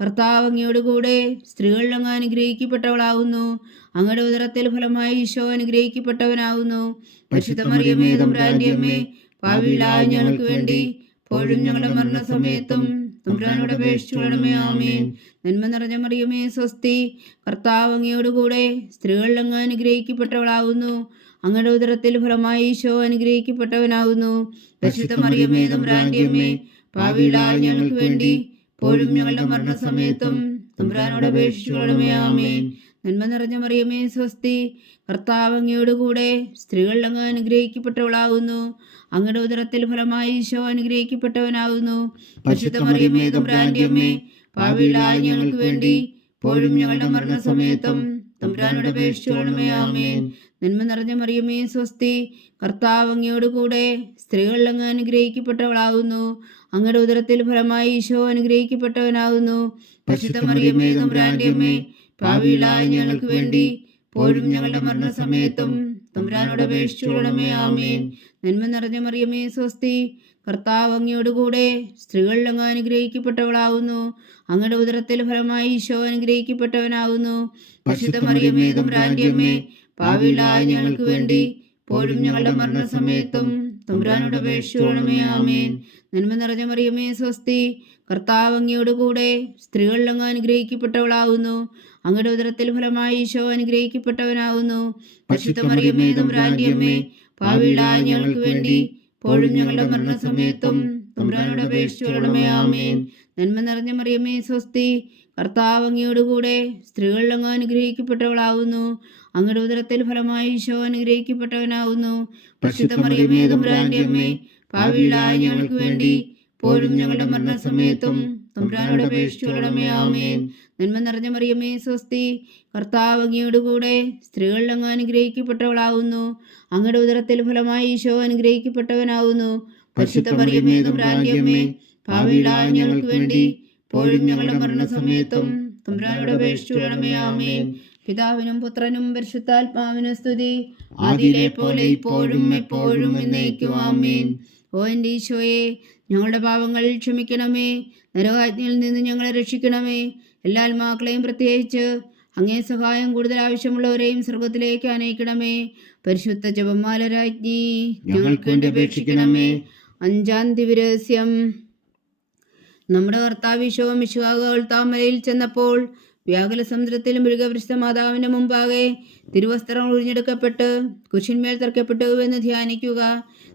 കർത്താവ് അങ്ങയോട് കൂടെ സ്ത്രീകളിൽ അങ്ങ് അനുഗ്രഹിക്കപ്പെട്ടവളാകുന്നു. അങ്ങയുടെ ഉദരത്തിൽ ഫലമായി ഈശോ അനുഗ്രഹിക്കപ്പെട്ടവനാകുന്നു. പരിശുദ്ധ മറിയമേ, തമ്പുരാന്റെ അമ്മേ, പാപികളായ ഞങ്ങൾക്ക് വേണ്ടി ഇപ്പോഴും ഞങ്ങളുടെ മരണസമയത്തും തമ്പുരാനോട് അപേക്ഷിച്ചുകൊള്ളണമേ. ആമേൻ. നന്മ നിറഞ്ഞ മറിയമേ, സ്വസ്തി. കർത്താവ് അങ്ങയോട് കൂടെ സ്ത്രീകളിൽ അങ്ങ് അനുഗ്രഹിക്കപ്പെട്ടവളാകുന്നു. അങ്ങയുടെ ഉദരത്തിൽ ഫലമായി ഈശോ അനുഗ്രഹിക്കപ്പെട്ടവനാകുന്നു. പരിശുദ്ധ മറിയമേ, തമ്പുരാന്റെ അമ്മേ, പാപികളായ ഞങ്ങൾക്ക് വേണ്ടി ഇപ്പോഴും ഞങ്ങളുടെ മരണസമയത്തും തമ്പുരാനോട് അപേക്ഷിച്ചുകൊള്ളണമേ. ആമേൻ. നന്മ നിറഞ്ഞ മറിയമേ, സ്വസ്തി. കർത്താവ് അങ്ങയോട് കൂടെ സ്ത്രീകളിൽ അങ്ങ് അനുഗ്രഹിക്കപ്പെട്ടവളാകുന്നു. അങ്ങയുടെ ഉദരത്തിൽ ഫലമായി ഈശോ അനുഗ്രഹിക്കപ്പെട്ടവനാകുന്നു. പരിശുദ്ധ മറിയമേ, തമ്പുരാന്റെ അമ്മേ, പാപികളായ ഞങ്ങൾക്ക് വേണ്ടി ഇപ്പോഴും ഞങ്ങളുടെ മരണസമയത്തും തമ്പുരാനോട് അപേക്ഷിച്ചുകൊള്ളണമേ. ആമേൻ. നന്മ നിറഞ്ഞ മറിയമേ, സ്വസ്തി. കർത്താവ് അങ്ങയോട് കൂടെ സ്ത്രീകളിൽ അങ്ങ് അനുഗ്രഹിക്കപ്പെട്ടവളാകുന്നു. അങ്ങയുടെ ഉദരത്തിൽ ഫലമായി ഈശോ അനുഗ്രഹിക്കപ്പെട്ടവനാകുന്നു. പരിശുദ്ധ മറിയമേ, തമ്പുരാന്റെ അമ്മേ, പാപികളായ ഞങ്ങൾക്ക് വേണ്ടി ഇപ്പോഴും ഞങ്ങളുടെ മരണസമയത്തും തമ്പുരാനോട് അപേക്ഷിച്ചുകൊള്ളണമേ. ആമേൻ. നന്മ നിറഞ്ഞ മറിയമേ, സ്വസ്തി. കർത്താവ് അങ്ങയോട് കൂടെ സ്ത്രീകളിൽ അങ്ങ് അനുഗ്രഹിക്കപ്പെട്ടവളാകുന്നു. അങ്ങയുടെ ഉദരത്തിൽ ഫലമായി ഈശോ അനുഗ്രഹിക്കപ്പെട്ടവനാകുന്നു. പരിശുദ്ധ മറിയമേ, തമ്പുരാന്റെ അമ്മേ, പാപികളായ ഞങ്ങൾക്ക് വേണ്ടി ഇപ്പോഴും ഞങ്ങളുടെ മരണസമയത്തും തമ്പുരാനോട് അപേക്ഷിച്ചുകൊള്ളണമേ. ആമേൻ. നന്മ നിറഞ്ഞ മറിയമേ, സ്വസ്തി. കർത്താവ് അങ്ങയോട് കൂടെ സ്ത്രീകളിൽ അങ്ങ് അനുഗ്രഹിക്കപ്പെട്ടവളാകുന്നു. അങ്ങയുടെ ഉദരത്തിൽ ഫലമായി ഈശോ അനുഗ്രഹിക്കപ്പെട്ടവനാകുന്നു. പരിശുദ്ധ മറിയമേ, തമ്പുരാന്റെ അമ്മേ, പാപികളായ ഞങ്ങൾക്ക് വേണ്ടി ഇപ്പോഴും ഞങ്ങളുടെ മരണസമയത്തും തമ്പുരാനോട് അപേക്ഷിച്ചുകൊള്ളണമേ. ആമേൻ. നന്മ നിറഞ്ഞ മറിയമേ, സ്വസ്തി. കർത്താവ് അങ്ങയോട് കൂടെ സ്ത്രീകളിൽ അങ്ങ് അനുഗ്രഹിക്കപ്പെട്ടവളാകുന്നു. അങ്ങയുടെ ഉദരത്തിൽ ഫലമായി ഈശോ അനുഗ്രഹിക്കപ്പെട്ടവനാകുന്നു. പരിശുദ്ധ മറിയമേ, തമ്പുരാന്റെ അമ്മേ, പാപികളായ ഞങ്ങൾക്ക് വേണ്ടി ഇപ്പോഴും ഞങ്ങളുടെ മരണസമയത്തും തമ്പുരാനോട് അപേക്ഷിച്ചുകൊള്ളണമേ. ആമേൻ. നന്മ നിറഞ്ഞ മറിയമേ, സ്വസ്തി. കർത്താവ് അങ്ങയോട് കൂടെ സ്ത്രീകളിൽ അങ്ങ് അനുഗ്രഹിക്കപ്പെട്ടവളാകുന്നു. അങ്ങയുടെ ഉദരത്തിൽ ഫലമായി ഈശോ അനുഗ്രഹിക്കപ്പെട്ടവനാകുന്നു. പരിശുദ്ധ മറിയമേ, തമ്പുരാന്റെ അമ്മേ, പാപികളായ ഞങ്ങൾക്ക് വേണ്ടി ഇപ്പോഴും ഞങ്ങളുടെ മരണസമയത്തും തമ്പുരാനോട് അപേക്ഷിച്ചുകൊള്ളണമേ. ആമേൻ. പിതാവിനും പുത്രനും പരിശുദ്ധാത്മാവിനും സ്തുതി, ആദിയിലെ പോലെ ഇപ്പോഴും എപ്പോഴും എന്നേക്കും. ആമേൻ. ഓ എൻ്റെ ഈശോയെ, ഞങ്ങളുടെ പാപങ്ങൾ ക്ഷമിക്കണമേ. നരകാജ്ഞയിൽ നിന്ന് ഞങ്ങളെ രക്ഷിക്കണമേ. എല്ലാ ആത്മാക്കളെയും പ്രത്യേകിച്ച് അങ്ങേ സഹായം കൂടുതൽ ആവശ്യമുള്ളവരെയും സ്വർഗത്തിലേക്ക് അനയിക്കണമേ. പരിശുദ്ധ ജപമാല രാജ്ഞി, ഞങ്ങൾക്ക് വേണ്ടി അപേക്ഷിക്കണമേ. 5-ാം ദിവ്യരഹസ്യം. നമ്മുടെ കർത്താവ് ഈശോ മിശിഹാ ഗോൽഗോഥാമലയിൽ ചെന്നപ്പോൾ വ്യാകുല സമുദ്രത്തിൽ മൃഗപരിശുദ്ധ മാതാവിന്റെ മുമ്പാകെ തിരുവസ്ത്രങ്ങൾ ഉരിഞ്ഞെടുക്കപ്പെട്ട് കുരിശിന്മേൽ തറയ്ക്കപ്പെട്ടു എന്ന് ധ്യാനിക്കുക.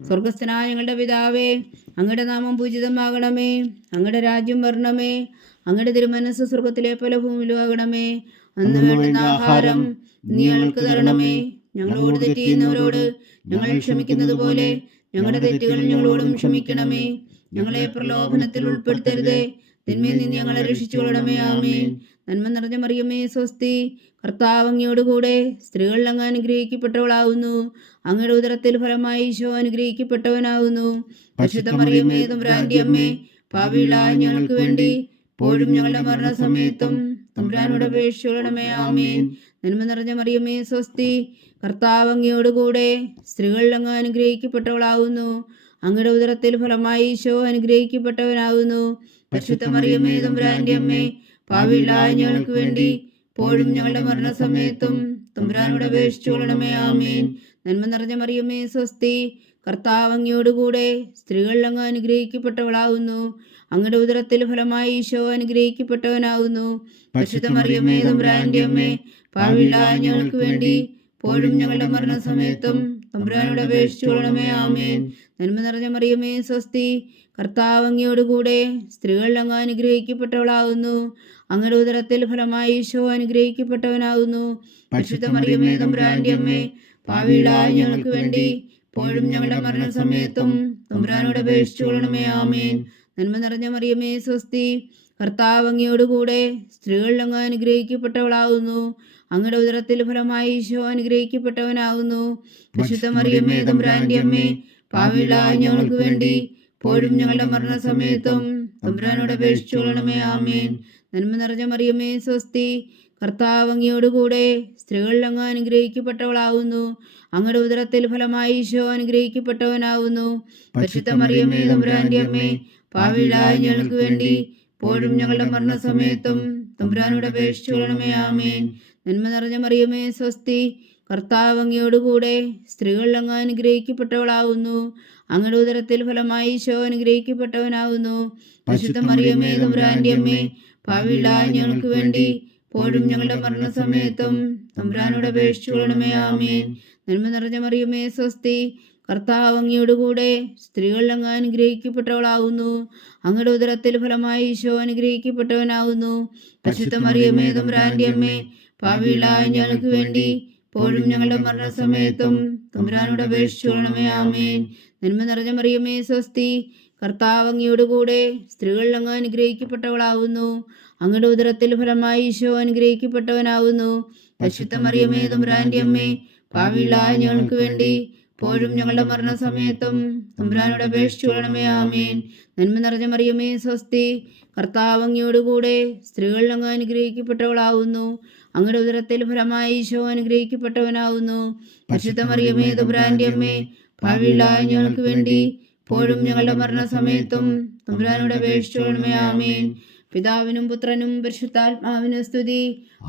സ്വർഗസ്ഥനായ ഞങ്ങളുടെ പിതാവേ, അങ്ങയുടെ നാമം പൂജിതമാകണമേ. അങ്ങയുടെ രാജ്യം വരണമേ. അങ്ങയുടെ തിരുമനസ്സ് സ്വർഗത്തിലെ പോലെ ഭൂമിയിലും ആകണമേ. അന്ന് വേണ്ടുന്ന ആഹാരം നീ ഞങ്ങൾക്ക് തരണമേ. ഞങ്ങളോട് തെറ്റ് ചെയ്യുന്നവരോട് ഞങ്ങൾ ക്ഷമിക്കുന്നത് പോലെ ഞങ്ങളുടെ തെറ്റുകൾ ഞങ്ങളോടും ക്ഷമിക്കണമേ. ഞങ്ങളെ പ്രലോഭനത്തിൽ ഉൾപ്പെടുത്തരുതേ, തിന്മയിൽ നിന്ന് ഞങ്ങളെ രക്ഷിച്ചുകൊള്ളണമേ. ആമേൻ. നന്മ നിറഞ്ഞ മറിയമേ, സ്വസ്തി. കർത്താവ് അങ്ങയോട് കൂടെ സ്ത്രീകളിൽ അങ്ങ് അനുഗ്രഹിക്കപ്പെട്ടവളാകുന്നു. അങ്ങയുടെ ഉദരത്തിൽ ഫലമായി ഈശോ അനുഗ്രഹിക്കപ്പെട്ടവനാകുന്നു. പരിശുദ്ധ മറിയമേ, തമ്പുരാന്റെ അമ്മേ, പാപികളായ ഞങ്ങൾക്ക് വേണ്ടി ഇപ്പോഴും ഞങ്ങളുടെ മരണസമയത്തും തമ്പുരാനോട് അപേക്ഷിച്ചുകൊള്ളണമേ. ആമേൻ. നന്മ നിറഞ്ഞ മറിയമേ, സ്വസ്തി. കർത്താവ് അങ്ങയോട് കൂടെ സ്ത്രീകളിൽ അങ്ങ് അനുഗ്രഹിക്കപ്പെട്ടവളാകുന്നു. അങ്ങയുടെ ഉദരത്തിൽ ഫലമായി ഈശോ അനുഗ്രഹിക്കപ്പെട്ടവനാകുന്നു. പരിശുദ്ധ മറിയമേ തമ്പുരാന്റെ അമ്മേ, പാപികളായ ഞങ്ങൾക്ക് വേണ്ടി ഇപ്പോഴും ഞങ്ങളുടെ മരണസമയത്തും തമ്പുരാനോട് അപേക്ഷിച്ചുകൊള്ളണമേ. ആമേൻ. നന്മ നിറഞ്ഞ മറിയമേ സ്വസ്തി, കർത്താവ് അങ്ങയോടുകൂടെ സ്ത്രീകളിൽ അങ്ങ് അനുഗ്രഹിക്കപ്പെട്ടവളാകുന്നു. അങ്ങയുടെ ഉദരത്തിൽ ഫലമായി ഈശോ അനുഗ്രഹിക്കപ്പെട്ടവനാകുന്നു. പരിശുദ്ധ മറിയമേ തമ്പുരാന്റെ അമ്മേ, പാപികളായ ഞങ്ങൾക്ക് വേണ്ടി ഇപ്പോഴും ഞങ്ങളുടെ മരണസമയത്തും തമ്പുരാനോട് അപേക്ഷിച്ചുകൊള്ളണമേ. ആമേൻ. നന്മ നിറഞ്ഞ മറിയമേ സ്വസ്തി, കർത്താവ് അങ്ങയോടുകൂടെ സ്ത്രീകളിൽ അങ്ങ് അനുഗ്രഹിക്കപ്പെട്ടവളാകുന്നു. അങ്ങയുടെ ഉദരത്തിൽ ഫലമായി ഈശോ അനുഗ്രഹിക്കപ്പെട്ടവനാകുന്നു. പരിശുദ്ധ മറിയമേ തമ്പുരാന്റെ അമ്മേ, പാപികളായ ഞങ്ങൾക്ക് വേണ്ടി ഇപ്പോഴും ഞങ്ങളുടെ മരണസമയത്തും തമ്പുരാനോട് അപേക്ഷിച്ചുകൊള്ളണമേ. ആമേൻ. നന്മ നിറഞ്ഞ മറിയമേ സ്വസ്തി, കർത്താവ് അങ്ങയോടുകൂടെ സ്ത്രീകളിൽ അങ്ങ് അനുഗ്രഹിക്കപ്പെട്ടവളാകുന്നു. അങ്ങയുടെ ഉദരത്തിൽ ഫലമായി ഈശോ അനുഗ്രഹിക്കപ്പെട്ടവനാകുന്നു. പരിശുദ്ധ മറിയമേ തമ്പുരാന്റെ അമ്മേ, പാപികളായ ഞങ്ങൾക്ക് വേണ്ടി ഇപ്പോഴും ഞങ്ങളുടെ മരണസമയത്തും തമ്പുരാനോട് അപേക്ഷിച്ചുകൊള്ളണമേ. ആമേൻ. നന്മ നിറഞ്ഞ മറിയമേ സ്വസ്തി, കർത്താവ് അങ്ങയോടുകൂടെ സ്ത്രീകളിൽ അങ്ങ് അനുഗ്രഹിക്കപ്പെട്ടവളാകുന്നു. അങ്ങയുടെ ഉദരത്തിൽ ഫലമായി ഈശോ അനുഗ്രഹിക്കപ്പെട്ടവനാകുന്നു. പരിശുദ്ധ മറിയമേ തമ്പുരാന്റെ അമ്മേ, പാപികളായ ഞങ്ങൾക്ക് വേണ്ടി ഇപ്പോഴും ഞങ്ങളുടെ മരണസമയത്തും തമ്പുരാനോട് അപേക്ഷിച്ചുകൊള്ളണമേ. ആമേൻ. നന്മ നിറഞ്ഞ മറിയമേ സ്വസ്തി, കർത്താവ് അങ്ങയോടുകൂടെ സ്ത്രീകളിൽ അങ്ങ് അനുഗ്രഹിക്കപ്പെട്ടവളാകുന്നു. അങ്ങയുടെ ഉദരത്തിൽ ഫലമായി ഈശോ അനുഗ്രഹിക്കപ്പെട്ടവനാകുന്നു. പരിശുദ്ധ മറിയമേ തമ്പുരാന്റെ അമ്മേ, പാപികളായ ഞങ്ങൾക്ക് വേണ്ടി ഇപ്പോഴും ഞങ്ങളുടെ മരണസമയത്തും തമ്പുരാനോട് അപേക്ഷിച്ചുകൊള്ളണമേ. ആമേൻ. നന്മ നിറഞ്ഞ മറിയമേ സ്വസ്തി, കർത്താവ് അങ്ങയോടുകൂടെ സ്ത്രീകളിൽ അങ്ങ് അനുഗ്രഹിക്കപ്പെട്ടവളാകുന്നു. അങ്ങയുടെ ഉദരത്തിൽ ഫലമായി ഈശോ അനുഗ്രഹിക്കപ്പെട്ടവനാകുന്നു. പരിശുദ്ധ മറിയമേ തമ്പുരാന്റെ അമ്മേ, പാപികളായ ഞങ്ങൾക്ക് വേണ്ടി ഇപ്പോഴും ഞങ്ങളുടെ മരണസമയത്തും തമ്പുരാനോട് അപേക്ഷിച്ചുകൊള്ളണമേ. ആമേൻ. നന്മ നിറഞ്ഞ മറിയമേ സ്വസ്തി, കർത്താവ് അങ്ങയോടുകൂടെ സ്ത്രീകളിൽ അങ്ങ് അനുഗ്രഹിക്കപ്പെട്ടവളാകുന്നു. അങ്ങയുടെ ഉദരത്തിൽ ഫലമായി ഈശോ അനുഗ്രഹിക്കപ്പെട്ടവനാകുന്നു. പരിശുദ്ധ മറിയമേ തമ്പുരാന്റെ അമ്മേ, പാപികളായ ഞങ്ങൾക്ക് വേണ്ടി ഇപ്പോഴും ഞങ്ങളുടെ മരണസമയത്തും തമ്പുരാനോട് അപേക്ഷിച്ചുകൊള്ളണമേ. ആമേൻ. നന്മ നിറഞ്ഞ മറിയമേ സ്വസ്തി, കർത്താവ് അങ്ങയോടുകൂടെ സ്ത്രീകളിൽ അങ്ങ് അനുഗ്രഹിക്കപ്പെട്ടവളാകുന്നു. അങ്ങയുടെ ഉദരത്തിൽ ഫലമായി ഈശോ അനുഗ്രഹിക്കപ്പെട്ടവനാകുന്നു. പരിശുദ്ധ മറിയമേ തമ്പുരാന്റെ അമ്മേ, പാപികളായ ഞങ്ങൾക്ക് വേണ്ടി ഇപ്പോഴും ഞങ്ങളുടെ മരണസമയത്തും തമ്പുരാനോട് അപേക്ഷിച്ചുകൊള്ളണമേ. ആമേൻ. പിതാവിനും പുത്രനും പരിശുദ്ധാത്മാവിനും സ്തുതി,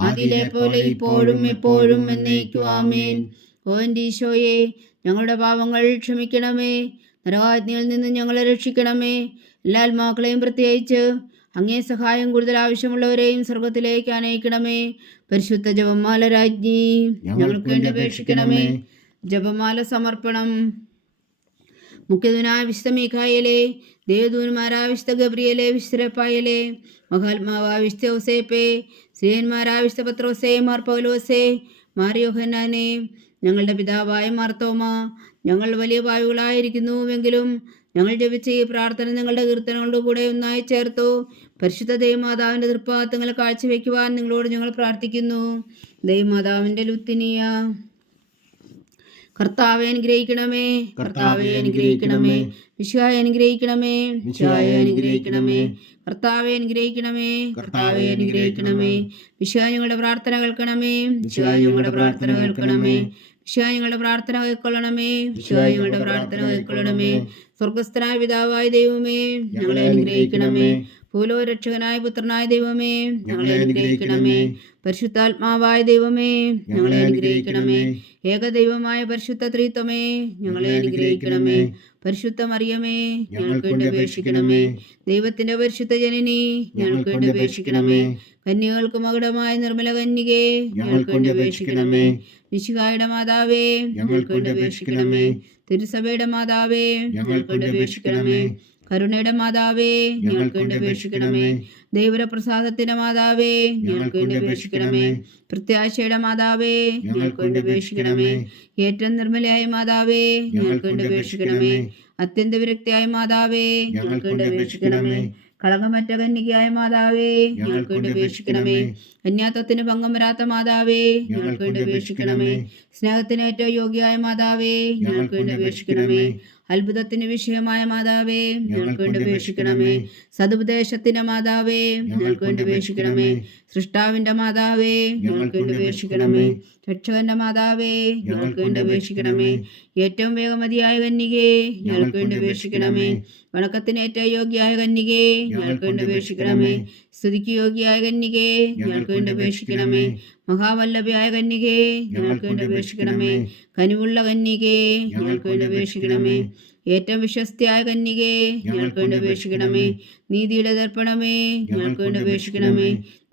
ആദിയിലെ പോലെ ഇപ്പോഴും എപ്പോഴും എന്നേക്കും. ആമേൻ. ഓ എൻ്റെ ഈശോയെ, ഞങ്ങളുടെ പാപങ്ങൾ ക്ഷമിക്കണമേ. നരകാഗ്നിയിൽ നിന്ന് ഞങ്ങളെ രക്ഷിക്കണമേ. എല്ലാ ആത്മാക്കളെയും പ്രത്യേകിച്ച് അങ്ങേ സഹായം കൂടുതൽ ആവശ്യമുള്ളവരെയും സ്വർഗത്തിലേക്ക് അനയിക്കണമേ. പരിശുദ്ധ ജപമാല രാജ്ഞി, ഞങ്ങൾക്ക് വേണ്ടി അപേക്ഷിക്കണമേ. ജപമാല സമർപ്പണം. മുഖ്യദൂനായ വിശുദ്ധ മീഖായേലേ, ദേവദൂന്മാരായ വിശുദ്ധ ഗബ്രിയേലേ, വിശുദ്ധ റഫായേലേ, മഹാത്മാവായ വിശുദ്ധ ഔസേപ്പേ, ശ്രീയന്മാരായ വിശുദ്ധ പത്രോസേ, മാർ പൗലോസേ, മാർ യോഹന്നാനേ, ഞങ്ങളുടെ പിതാവായ മാർത്തോമ, ഞങ്ങൾ വലിയ പാവികളായിരിക്കുന്നുവെങ്കിലും ഞങ്ങൾ ജപിച്ച ഈ പ്രാർത്ഥന നിങ്ങളുടെ കീർത്തനങ്ങളുടെ കൂടെ ഒന്നായി ചേർത്തു പരിശുദ്ധ ദൈവമാതാവിൻ്റെ തൃപ്പാദങ്ങൾ കാഴ്ചവെക്കുവാൻ നിങ്ങളോട് ഞങ്ങൾ പ്രാർത്ഥിക്കുന്നു. ദൈവമാതാവിൻ്റെ ലുത്തിനിയ. കർത്താവെ അനുഗ്രഹിക്കണമേ, കർത്താവെ അനുഗ്രഹിക്കണമേ. മിശിഹായെ അനുഗ്രഹിക്കണമേ, മിശിഹായെ അനുഗ്രഹിക്കണമേ. കർത്താവെ അനുഗ്രഹിക്കണമേ, കർത്താവെ അനുഗ്രഹിക്കണമേ. മിശിഹാ ഞങ്ങളുടെ പ്രാർത്ഥന കേൾക്കണമേ, മിശിഹാ ഞങ്ങളുടെ പ്രാർത്ഥന കേൾക്കണമേ. മിശിഹാ ഞങ്ങളുടെ പ്രാർത്ഥന കൈക്കൊള്ളണമേ, മിശിഹാ ഞങ്ങളുടെ പ്രാർത്ഥന കൈക്കൊള്ളണമേ. സ്വർഗസ്ഥനായ പിതാവായ ദൈവമേ, ഞങ്ങളെ അനുഗ്രഹിക്കണമേ. ഭൂലോകരക്ഷകനായ പുത്രനായ ദൈവമേ, ഞങ്ങളെ അനുഗ്രഹിക്കണമേ. പരിശുദ്ധാത്മാവായ ദൈവമേ, ഞങ്ങളെ അനുഗ്രഹിക്കണമേ. ഏകദൈവമായ പരിശുദ്ധ ത്രിത്വമേ, ഞങ്ങളെ അനുഗ്രഹിക്കണമേ. പരിശുദ്ധ മറിയമേ, ഞങ്ങൾക്ക് വേണ്ടി അപേക്ഷിക്കണമേ. ദൈവത്തിന്റെ പരിശുദ്ധ ജനനി, ഞങ്ങൾക്ക് വേണ്ടി അപേക്ഷിക്കണമേ. കന്യകൾക്ക് മകുടമായ നിർമ്മല കന്യകേ, ഞങ്ങൾക്ക് വേണ്ടി അപേക്ഷിക്കണമേ. മിശിഹായുടെ മാതാവേ, ഞങ്ങൾക്ക് വേണ്ടി അപേക്ഷിക്കണമേ. തിരുസഭയുടെ മാതാവേ, ഞങ്ങൾക്ക് വേണ്ടി അപേക്ഷിക്കണമേ. കരുണയുടെ മാതാവേ, ഞങ്ങൾക്ക് വേണ്ടി അപേക്ഷിക്കണമേ. ദൈവപ്രസാദത്തിന്റെ മാതാവേ, ഞങ്ങൾക്ക് വേണ്ടി അപേക്ഷിക്കണമേ. പ്രത്യാശയുടെ മാതാവേ, ഞങ്ങൾക്ക് വേണ്ടി അപേക്ഷിക്കണമേ. ഏറ്റവും നിർമ്മലയായ മാതാവേ, ഞങ്ങൾക്ക് വേണ്ടി അപേക്ഷിക്കണമേ. അത്യന്ത വിരക്തിയായ മാതാവേ, ഞങ്ങൾക്ക് വേണ്ടി അപേക്ഷിക്കണമേ. കളങ്കമറ്റ കന്യകയായ മാതാവേ, ഞങ്ങൾക്ക് വേണ്ടി അപേക്ഷിക്കണമേ. കന്യാത്വത്തിന് ഭംഗം വരാത്ത മാതാവേ, ഞങ്ങൾക്ക് വേണ്ടി അപേക്ഷിക്കണമേ. സ്നേഹത്തിന് ഏറ്റവും യോഗ്യയായ മാതാവേ, ഞങ്ങൾക്ക് വേണ്ടി അപേക്ഷിക്കണമേ. അത്ഭുതത്തിന് വിഷയമായ മാതാവേ, ഞങ്ങൾക്ക് വേണ്ടി അപേക്ഷിക്കണമേ. സതുപദേശത്തിന്റെ മാതാവേ, ഞങ്ങൾക്ക് വേണ്ടി അപേക്ഷിക്കണമേ. സൃഷ്ടാവിന്റെ മാതാവേ, ഞങ്ങൾക്ക് വേണ്ടി അപേക്ഷിക്കണമേ. രക്ഷകന്റെ മാതാവേ, ഞങ്ങൾക്ക് വേണ്ടി അപേക്ഷിക്കണമേ. ഏറ്റവും വേഗമതിയായ കന്യകേ, ഞങ്ങൾക്ക് വേണ്ടി അപേക്ഷിക്കണമേ. വണക്കത്തിന് ഏറ്റവും യോഗ്യയായ കന്യകേ, ഞങ്ങൾക്ക് വേണ്ടി അപേക്ഷിക്കണമേ. സ്തുതിക്ക് യോഗ്യയായ കന്യകേ, ഞങ്ങൾക്ക് വേണ്ടി അപേക്ഷിക്കണമേ. മഹാവല്ലഭയായ കന്യകേ, ഞങ്ങൾക്ക് വേണ്ടി അപേക്ഷിക്കണമേ. കനിവുള്ള കന്യകേ, ഞങ്ങൾക്ക് വേണ്ടി അപേക്ഷിക്കണമേ. ഏറ്റവും വിശ്വസ്തയായ കന്യകേ, ഞങ്ങൾക്ക് വേണ്ടി അപേക്ഷിക്കണമേ. നീതിയുടെ ദർപ്പണമേ, ഞങ്ങൾക്ക് വേണ്ടി അപേക്ഷിക്കണമേ.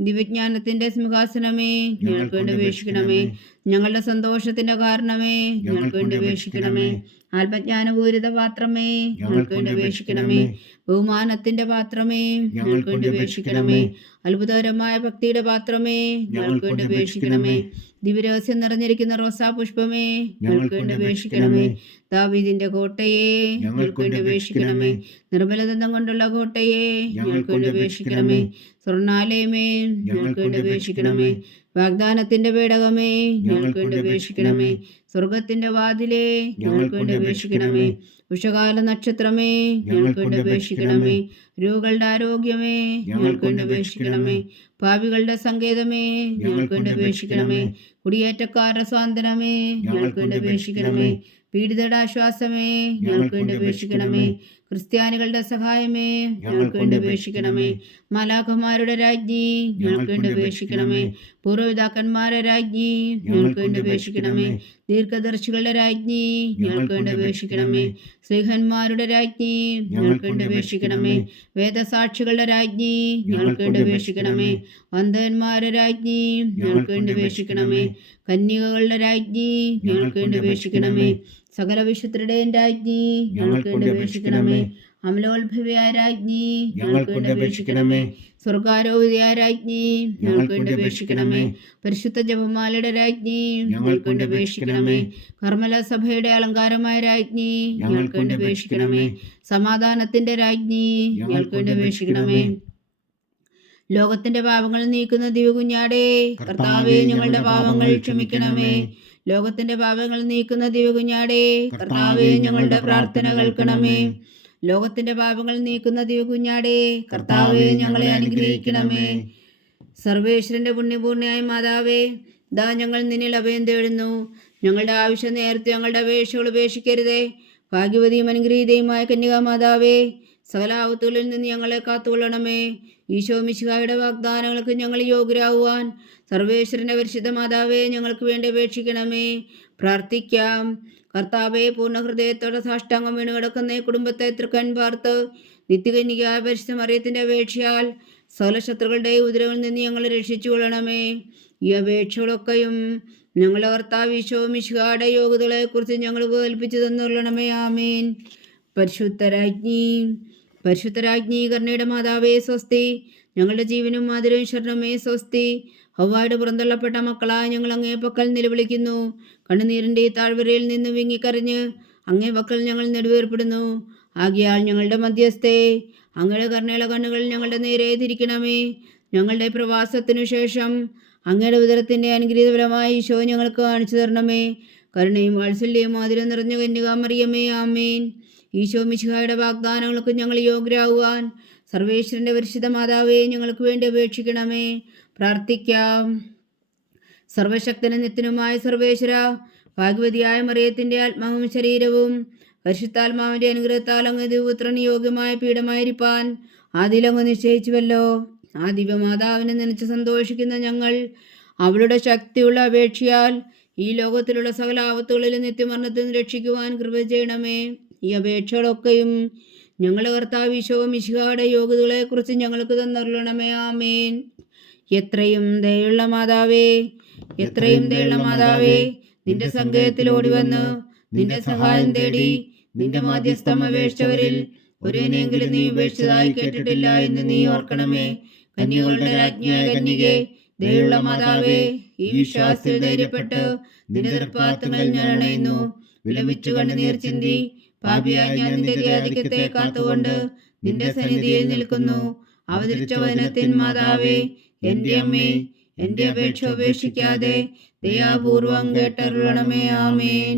ദിവ്യജ്ഞാനത്തിന്റെ സിംഹാസനമേ, ഞങ്ങൾക്ക് വേണ്ടി അപേക്ഷിക്കണമേ. ഞങ്ങളുടെ സന്തോഷത്തിന്റെ കാരണമേ, ഞങ്ങൾക്ക് വേണ്ടി അപേക്ഷിക്കണമേ. ആത്മജ്ഞാനപൂരിത പാത്രമേ, ഞങ്ങൾക്ക് വേണ്ടി അപേക്ഷിക്കണമേ. ബഹുമാനത്തിന്റെ പാത്രമേ, ഞങ്ങൾക്ക് വേണ്ടി അപേക്ഷിക്കണമേ. അത്ഭുതകരമായ ഭക്തിയുടെ പാത്രമേ, ഞങ്ങൾക്ക് വേണ്ടി അപേക്ഷിക്കണമേ. ദിവ്യരഹസ്യം നിറഞ്ഞിരിക്കുന്ന റോസാ പുഷ്പമേ, ഞങ്ങൾക്ക് വേണ്ടി അപേക്ഷിക്കണമേ. ദാവീദിന്റെ കോട്ടയെ, ഞങ്ങൾക്ക് വേണ്ടി അപേക്ഷിക്കണമേ. നിർമ്മലദന്തം കൊണ്ടുള്ള കോട്ടയെ, ഞങ്ങൾക്ക് വേണ്ടി അപേക്ഷിക്കണമേ. സ്വർണ്ണാലയമേ, ഞങ്ങൾക്ക് വേണ്ടി അപേക്ഷിക്കണമേ. വാഗ്ദാനത്തിന്റെ പേടകമേ, ഞങ്ങൾക്ക് വേണ്ടി അപേക്ഷിക്കണമേ. സ്വർഗത്തിന്റെ വാതിലേ, ഞങ്ങൾക്ക് വേണ്ടി അപേക്ഷിക്കണമേ. ഉഷകാല നക്ഷത്രമേ, ഞങ്ങൾക്ക് വേണ്ടി അപേക്ഷിക്കണമേ. രോഗികളുടെ ആരോഗ്യമേ, ഞങ്ങൾക്ക് വേണ്ടി അപേക്ഷിക്കണമേ. പാപികളുടെ സങ്കേതമേ, ഞങ്ങൾക്ക് വേണ്ടി അപേക്ഷിക്കണമേ. കുടിയേറ്റക്കാരുടെ സ്വാതന്ത്ര്യമേ, ഞങ്ങൾക്ക് വേണ്ടി അപേക്ഷിക്കണമേ. പീഡിതരുടെ ആശ്വാസമേ, ഞങ്ങൾക്ക് വേണ്ടി അപേക്ഷിക്കണമേ. ക്രിസ്ത്യാനികളുടെ സഹായമേ, ഞങ്ങൾക്ക് വേണ്ടി അപേക്ഷിക്കണമേ. മാലാഖമാരുടെ രാജ്ഞി, ഞങ്ങൾക്ക് വേണ്ടി അപേക്ഷിക്കണമേ. പൂർവ്വപിതാക്കന്മാരുടെ രാജ്ഞി, ഞങ്ങൾക്ക് വേണ്ടി അപേക്ഷിക്കണമേ. ദീർഘദർശികളുടെ രാജ്ഞി, ഞങ്ങൾക്ക് വേണ്ടി അപേക്ഷിക്കണമേ. സ്ലീഹന്മാരുടെ രാജ്ഞി, ഞങ്ങൾക്ക് വേണ്ടി അപേക്ഷിക്കണമേ. വേദസാക്ഷികളുടെ രാജ്ഞി, ഞങ്ങൾക്ക് വേണ്ടി അപേക്ഷിക്കണമേ. അന്ധന്മാരുടെ രാജ്ഞി, ഞങ്ങൾക്ക് വേണ്ടി അപേക്ഷിക്കണമേ. കന്യകകളുടെ രാജ്ഞി, ഞങ്ങൾക്ക് വേണ്ടി അപേക്ഷിക്കണമേ. സകല വിശുദ്ധരുടെയും രാജ്ഞി, ഞങ്ങൾക്ക് വേണ്ടി അപേക്ഷിക്കണമേ. അമലോത്ഭവയായ രാജ്ഞി, ഞങ്ങൾക്ക് വേണ്ടി അപേക്ഷിക്കണമേ. സ്വർഗാരോപിതയായ രാജ്ഞി, ഞങ്ങൾക്ക് വേണ്ടി അപേക്ഷിക്കണമേ. പരിശുദ്ധ ജപമാലയുടെ രാജ്ഞി, ഞങ്ങൾക്ക് വേണ്ടി അപേക്ഷിക്കണമേ. കർമ്മല സഭയുടെ അലങ്കാരമായ രാജ്ഞി, ഞങ്ങൾക്ക് വേണ്ടി അപേക്ഷിക്കണമേ. സമാധാനത്തിന്റെ രാജ്ഞി, ഞങ്ങൾക്ക് വേണ്ടി അപേക്ഷിക്കണമേ. ലോകത്തിന്റെ പാപങ്ങൾ നീക്കുന്ന ദിവ്യകുഞ്ഞാടേ, കർത്താവേ ഞങ്ങളുടെ പാപങ്ങൾ ക്ഷമിക്കണമേ. ലോകത്തിന്റെ പാപങ്ങൾ നീക്കുന്ന ദിവ്യകുഞ്ഞാടേ, കർത്താവേ ഞങ്ങളുടെ പ്രാർത്ഥന കേൾക്കണമേ. ലോകത്തിന്റെ പാപങ്ങൾ നീക്കുന്ന ദിവ്യകുഞ്ഞാടേ, കർത്താവേ ഞങ്ങളെ അനുഗ്രഹിക്കണമേ. സർവേശ്വരന്റെ പുണ്യപൂർണ്ണയായ മാതാവേ, ദാ ഞങ്ങൾ നിന്നിൽ അഭയം തേടുന്നു. ഞങ്ങളുടെ ആവശ്യം നേരത്തെ ഞങ്ങളുടെ അപേക്ഷകൾ ഉപേക്ഷിക്കരുതേ. ഭാഗ്യവതിയും അനുഗ്രഹീതയുമായ കന്യകാമാതാവേ, സകല ആപത്തുകളിൽ നിന്ന് ഞങ്ങളെ കാത്തുകൊള്ളണമേ. ഈശോ മിശിഹായുടെ വാഗ്ദാനങ്ങൾക്ക് ഞങ്ങൾ യോഗ്യരാകുവാൻ സർവേശ്വരന്റെ പരിശുദ്ധ മാതാവേ, ഞങ്ങൾക്ക് വേണ്ടി അപേക്ഷിക്കണമേ. പ്രാർത്ഥിക്കാം. കർത്താവെ, പൂർണ്ണ ഹൃദയത്തോടെ സാഷ്ടാംഗം വീണ് കിടക്കുന്ന ഈ കുടുംബത്തെ തൃക്കൺ പാർത്ത് നിത്യകന്യകയായ പരിശുദ്ധ മറിയത്തിന്റെ അപേക്ഷയാൽ സകല ശത്രുക്കളുടെ ഉദരവിൽ നിന്ന് ഞങ്ങൾ രക്ഷിച്ചു കൊള്ളണമേ. ഈ അപേക്ഷകളൊക്കെയും ഞങ്ങളുടെ കർത്താവ് ഈശോ മിശിഹായുടെ യോഗ്യതകളെ കുറിച്ച് ഞങ്ങൾക്ക് കൽപ്പിച്ചു തന്നുകൊള്ളണമേ. ആമേൻ. പരിശുദ്ധരാജ്ഞി കരുണയുടെ മാതാവേ സ്വസ്തി. ഞങ്ങളുടെ ജീവനും മാതിരവും ശരണമേ സ്വസ്തി. ഹവ്വായുടെ പുറന്തള്ളപ്പെട്ട മക്കളായ ഞങ്ങൾ അങ്ങേ പക്കൽ നിലവിളിക്കുന്നു. കണ്ണുനീരിൻ്റെ ഈ താഴ്വരയിൽ നിന്ന് വിങ്ങിക്കരഞ്ഞ് അങ്ങേ പക്കൽ ഞങ്ങൾ നെടുവേർപ്പെടുന്നു. ആകയാൽ ഞങ്ങളുടെ മധ്യസ്ഥേ, അങ്ങയുടെ കരുണയുള്ള കണ്ണുകൾ ഞങ്ങളുടെ നേരെ തിരിക്കണമേ. ഞങ്ങളുടെ പ്രവാസത്തിനു ശേഷം അങ്ങയുടെ ഉദരത്തിൻ്റെ അനുഗ്രഹീതഫലമായി ഈശോ ഞങ്ങൾക്ക് കാണിച്ചു തരണമേ. കരുണയും വാത്സല്യവും മാതിരം നിറഞ്ഞ കന്യകാമറിയമേ, ആമേൻ. ഈശോ മിശിഹായുടെ വാഗ്ദാനങ്ങൾക്ക് ഞങ്ങൾ യോഗ്യരാകുവാൻ സർവേശ്വരന്റെ പരിശുദ്ധ മാതാവേ, ഞങ്ങൾക്ക് വേണ്ടി അപേക്ഷിക്കണമേ. പ്രാർത്ഥിക്കാം. സർവശക്തനും നിത്യനുമായ സർവേശ്വര, ഭാഗ്യവതിയായ മറിയത്തിന്റെ ആത്മാവും ശരീരവും പരിശുദ്ധാത്മാവിന്റെ അനുഗ്രഹത്താൽ അങ്ങ് ദിവപുത്രന് യോഗ്യമായ പീഠമായിരിക്കാൻ ആദിലങ്ങ് നിശ്ചയിച്ചുവല്ലോ. ആ ദിവ്യമാതാവിനെ നനച്ച് സന്തോഷിക്കുന്ന ഞങ്ങൾ അവളുടെ ശക്തിയുള്ള അപേക്ഷയാൽ ഈ ലോകത്തിലുള്ള സകല ആപത്തുകളിലും നിത്യമരണത്തിൽ നിന്ന് രക്ഷിക്കുവാൻ കൃപ ചെയ്യണമേ. ഈ അപേക്ഷകളൊക്കെയും ഞങ്ങളുടെ കർത്താവ് ഈശോ മിശിഹായുടെ യോഗ്യതകളെക്കുറിച്ച് ഞങ്ങൾക്ക് തന്നരുളണമേ. ആമേൻ. എത്രയും ദയുള്ള മാതാവേ, നിന്റെ സങ്കേതത്തിൽ ഓടിവന്ന് നിന്റെ സഹായം തേടി നിന്റെ മാധ്യസ്ഥം അപേക്ഷിച്ചവരിൽ ഒരുവനെങ്കിലും നീ ഉപേക്ഷിച്ചതായി കേട്ടിട്ടില്ല എന്ന് നീ ഓർക്കണമേ. കന്യകളുടെ രാജ്ഞിയായ കന്യകേ, ദയുള്ള മാതാവേ, ഈ വിശ്വാസത്തിൽ ധൈര്യപ്പെട്ട് നിന്റെ തൃപ്പാദങ്ങളിൽ ഞാൻ അണയുന്നു. വിലപിച്ചു കണ്ണുനീർ ചിന്തി പാപിയായ ഞാൻ നിന്റെ ധ്യാധിക്യത്തെ കാത്തുകൊണ്ട് നിന്റെ സന്നിധിയിൽ നിൽക്കുന്നു. അവതരിച്ച വചനത്തിൻ മാതാവേ, എൻ്റെ അമ്മേ, എൻ്റെ അപേക്ഷ ഉപേക്ഷിക്കാതെ ദയാപൂർവം കേട്ടരുളണമേ. ആമേൻ.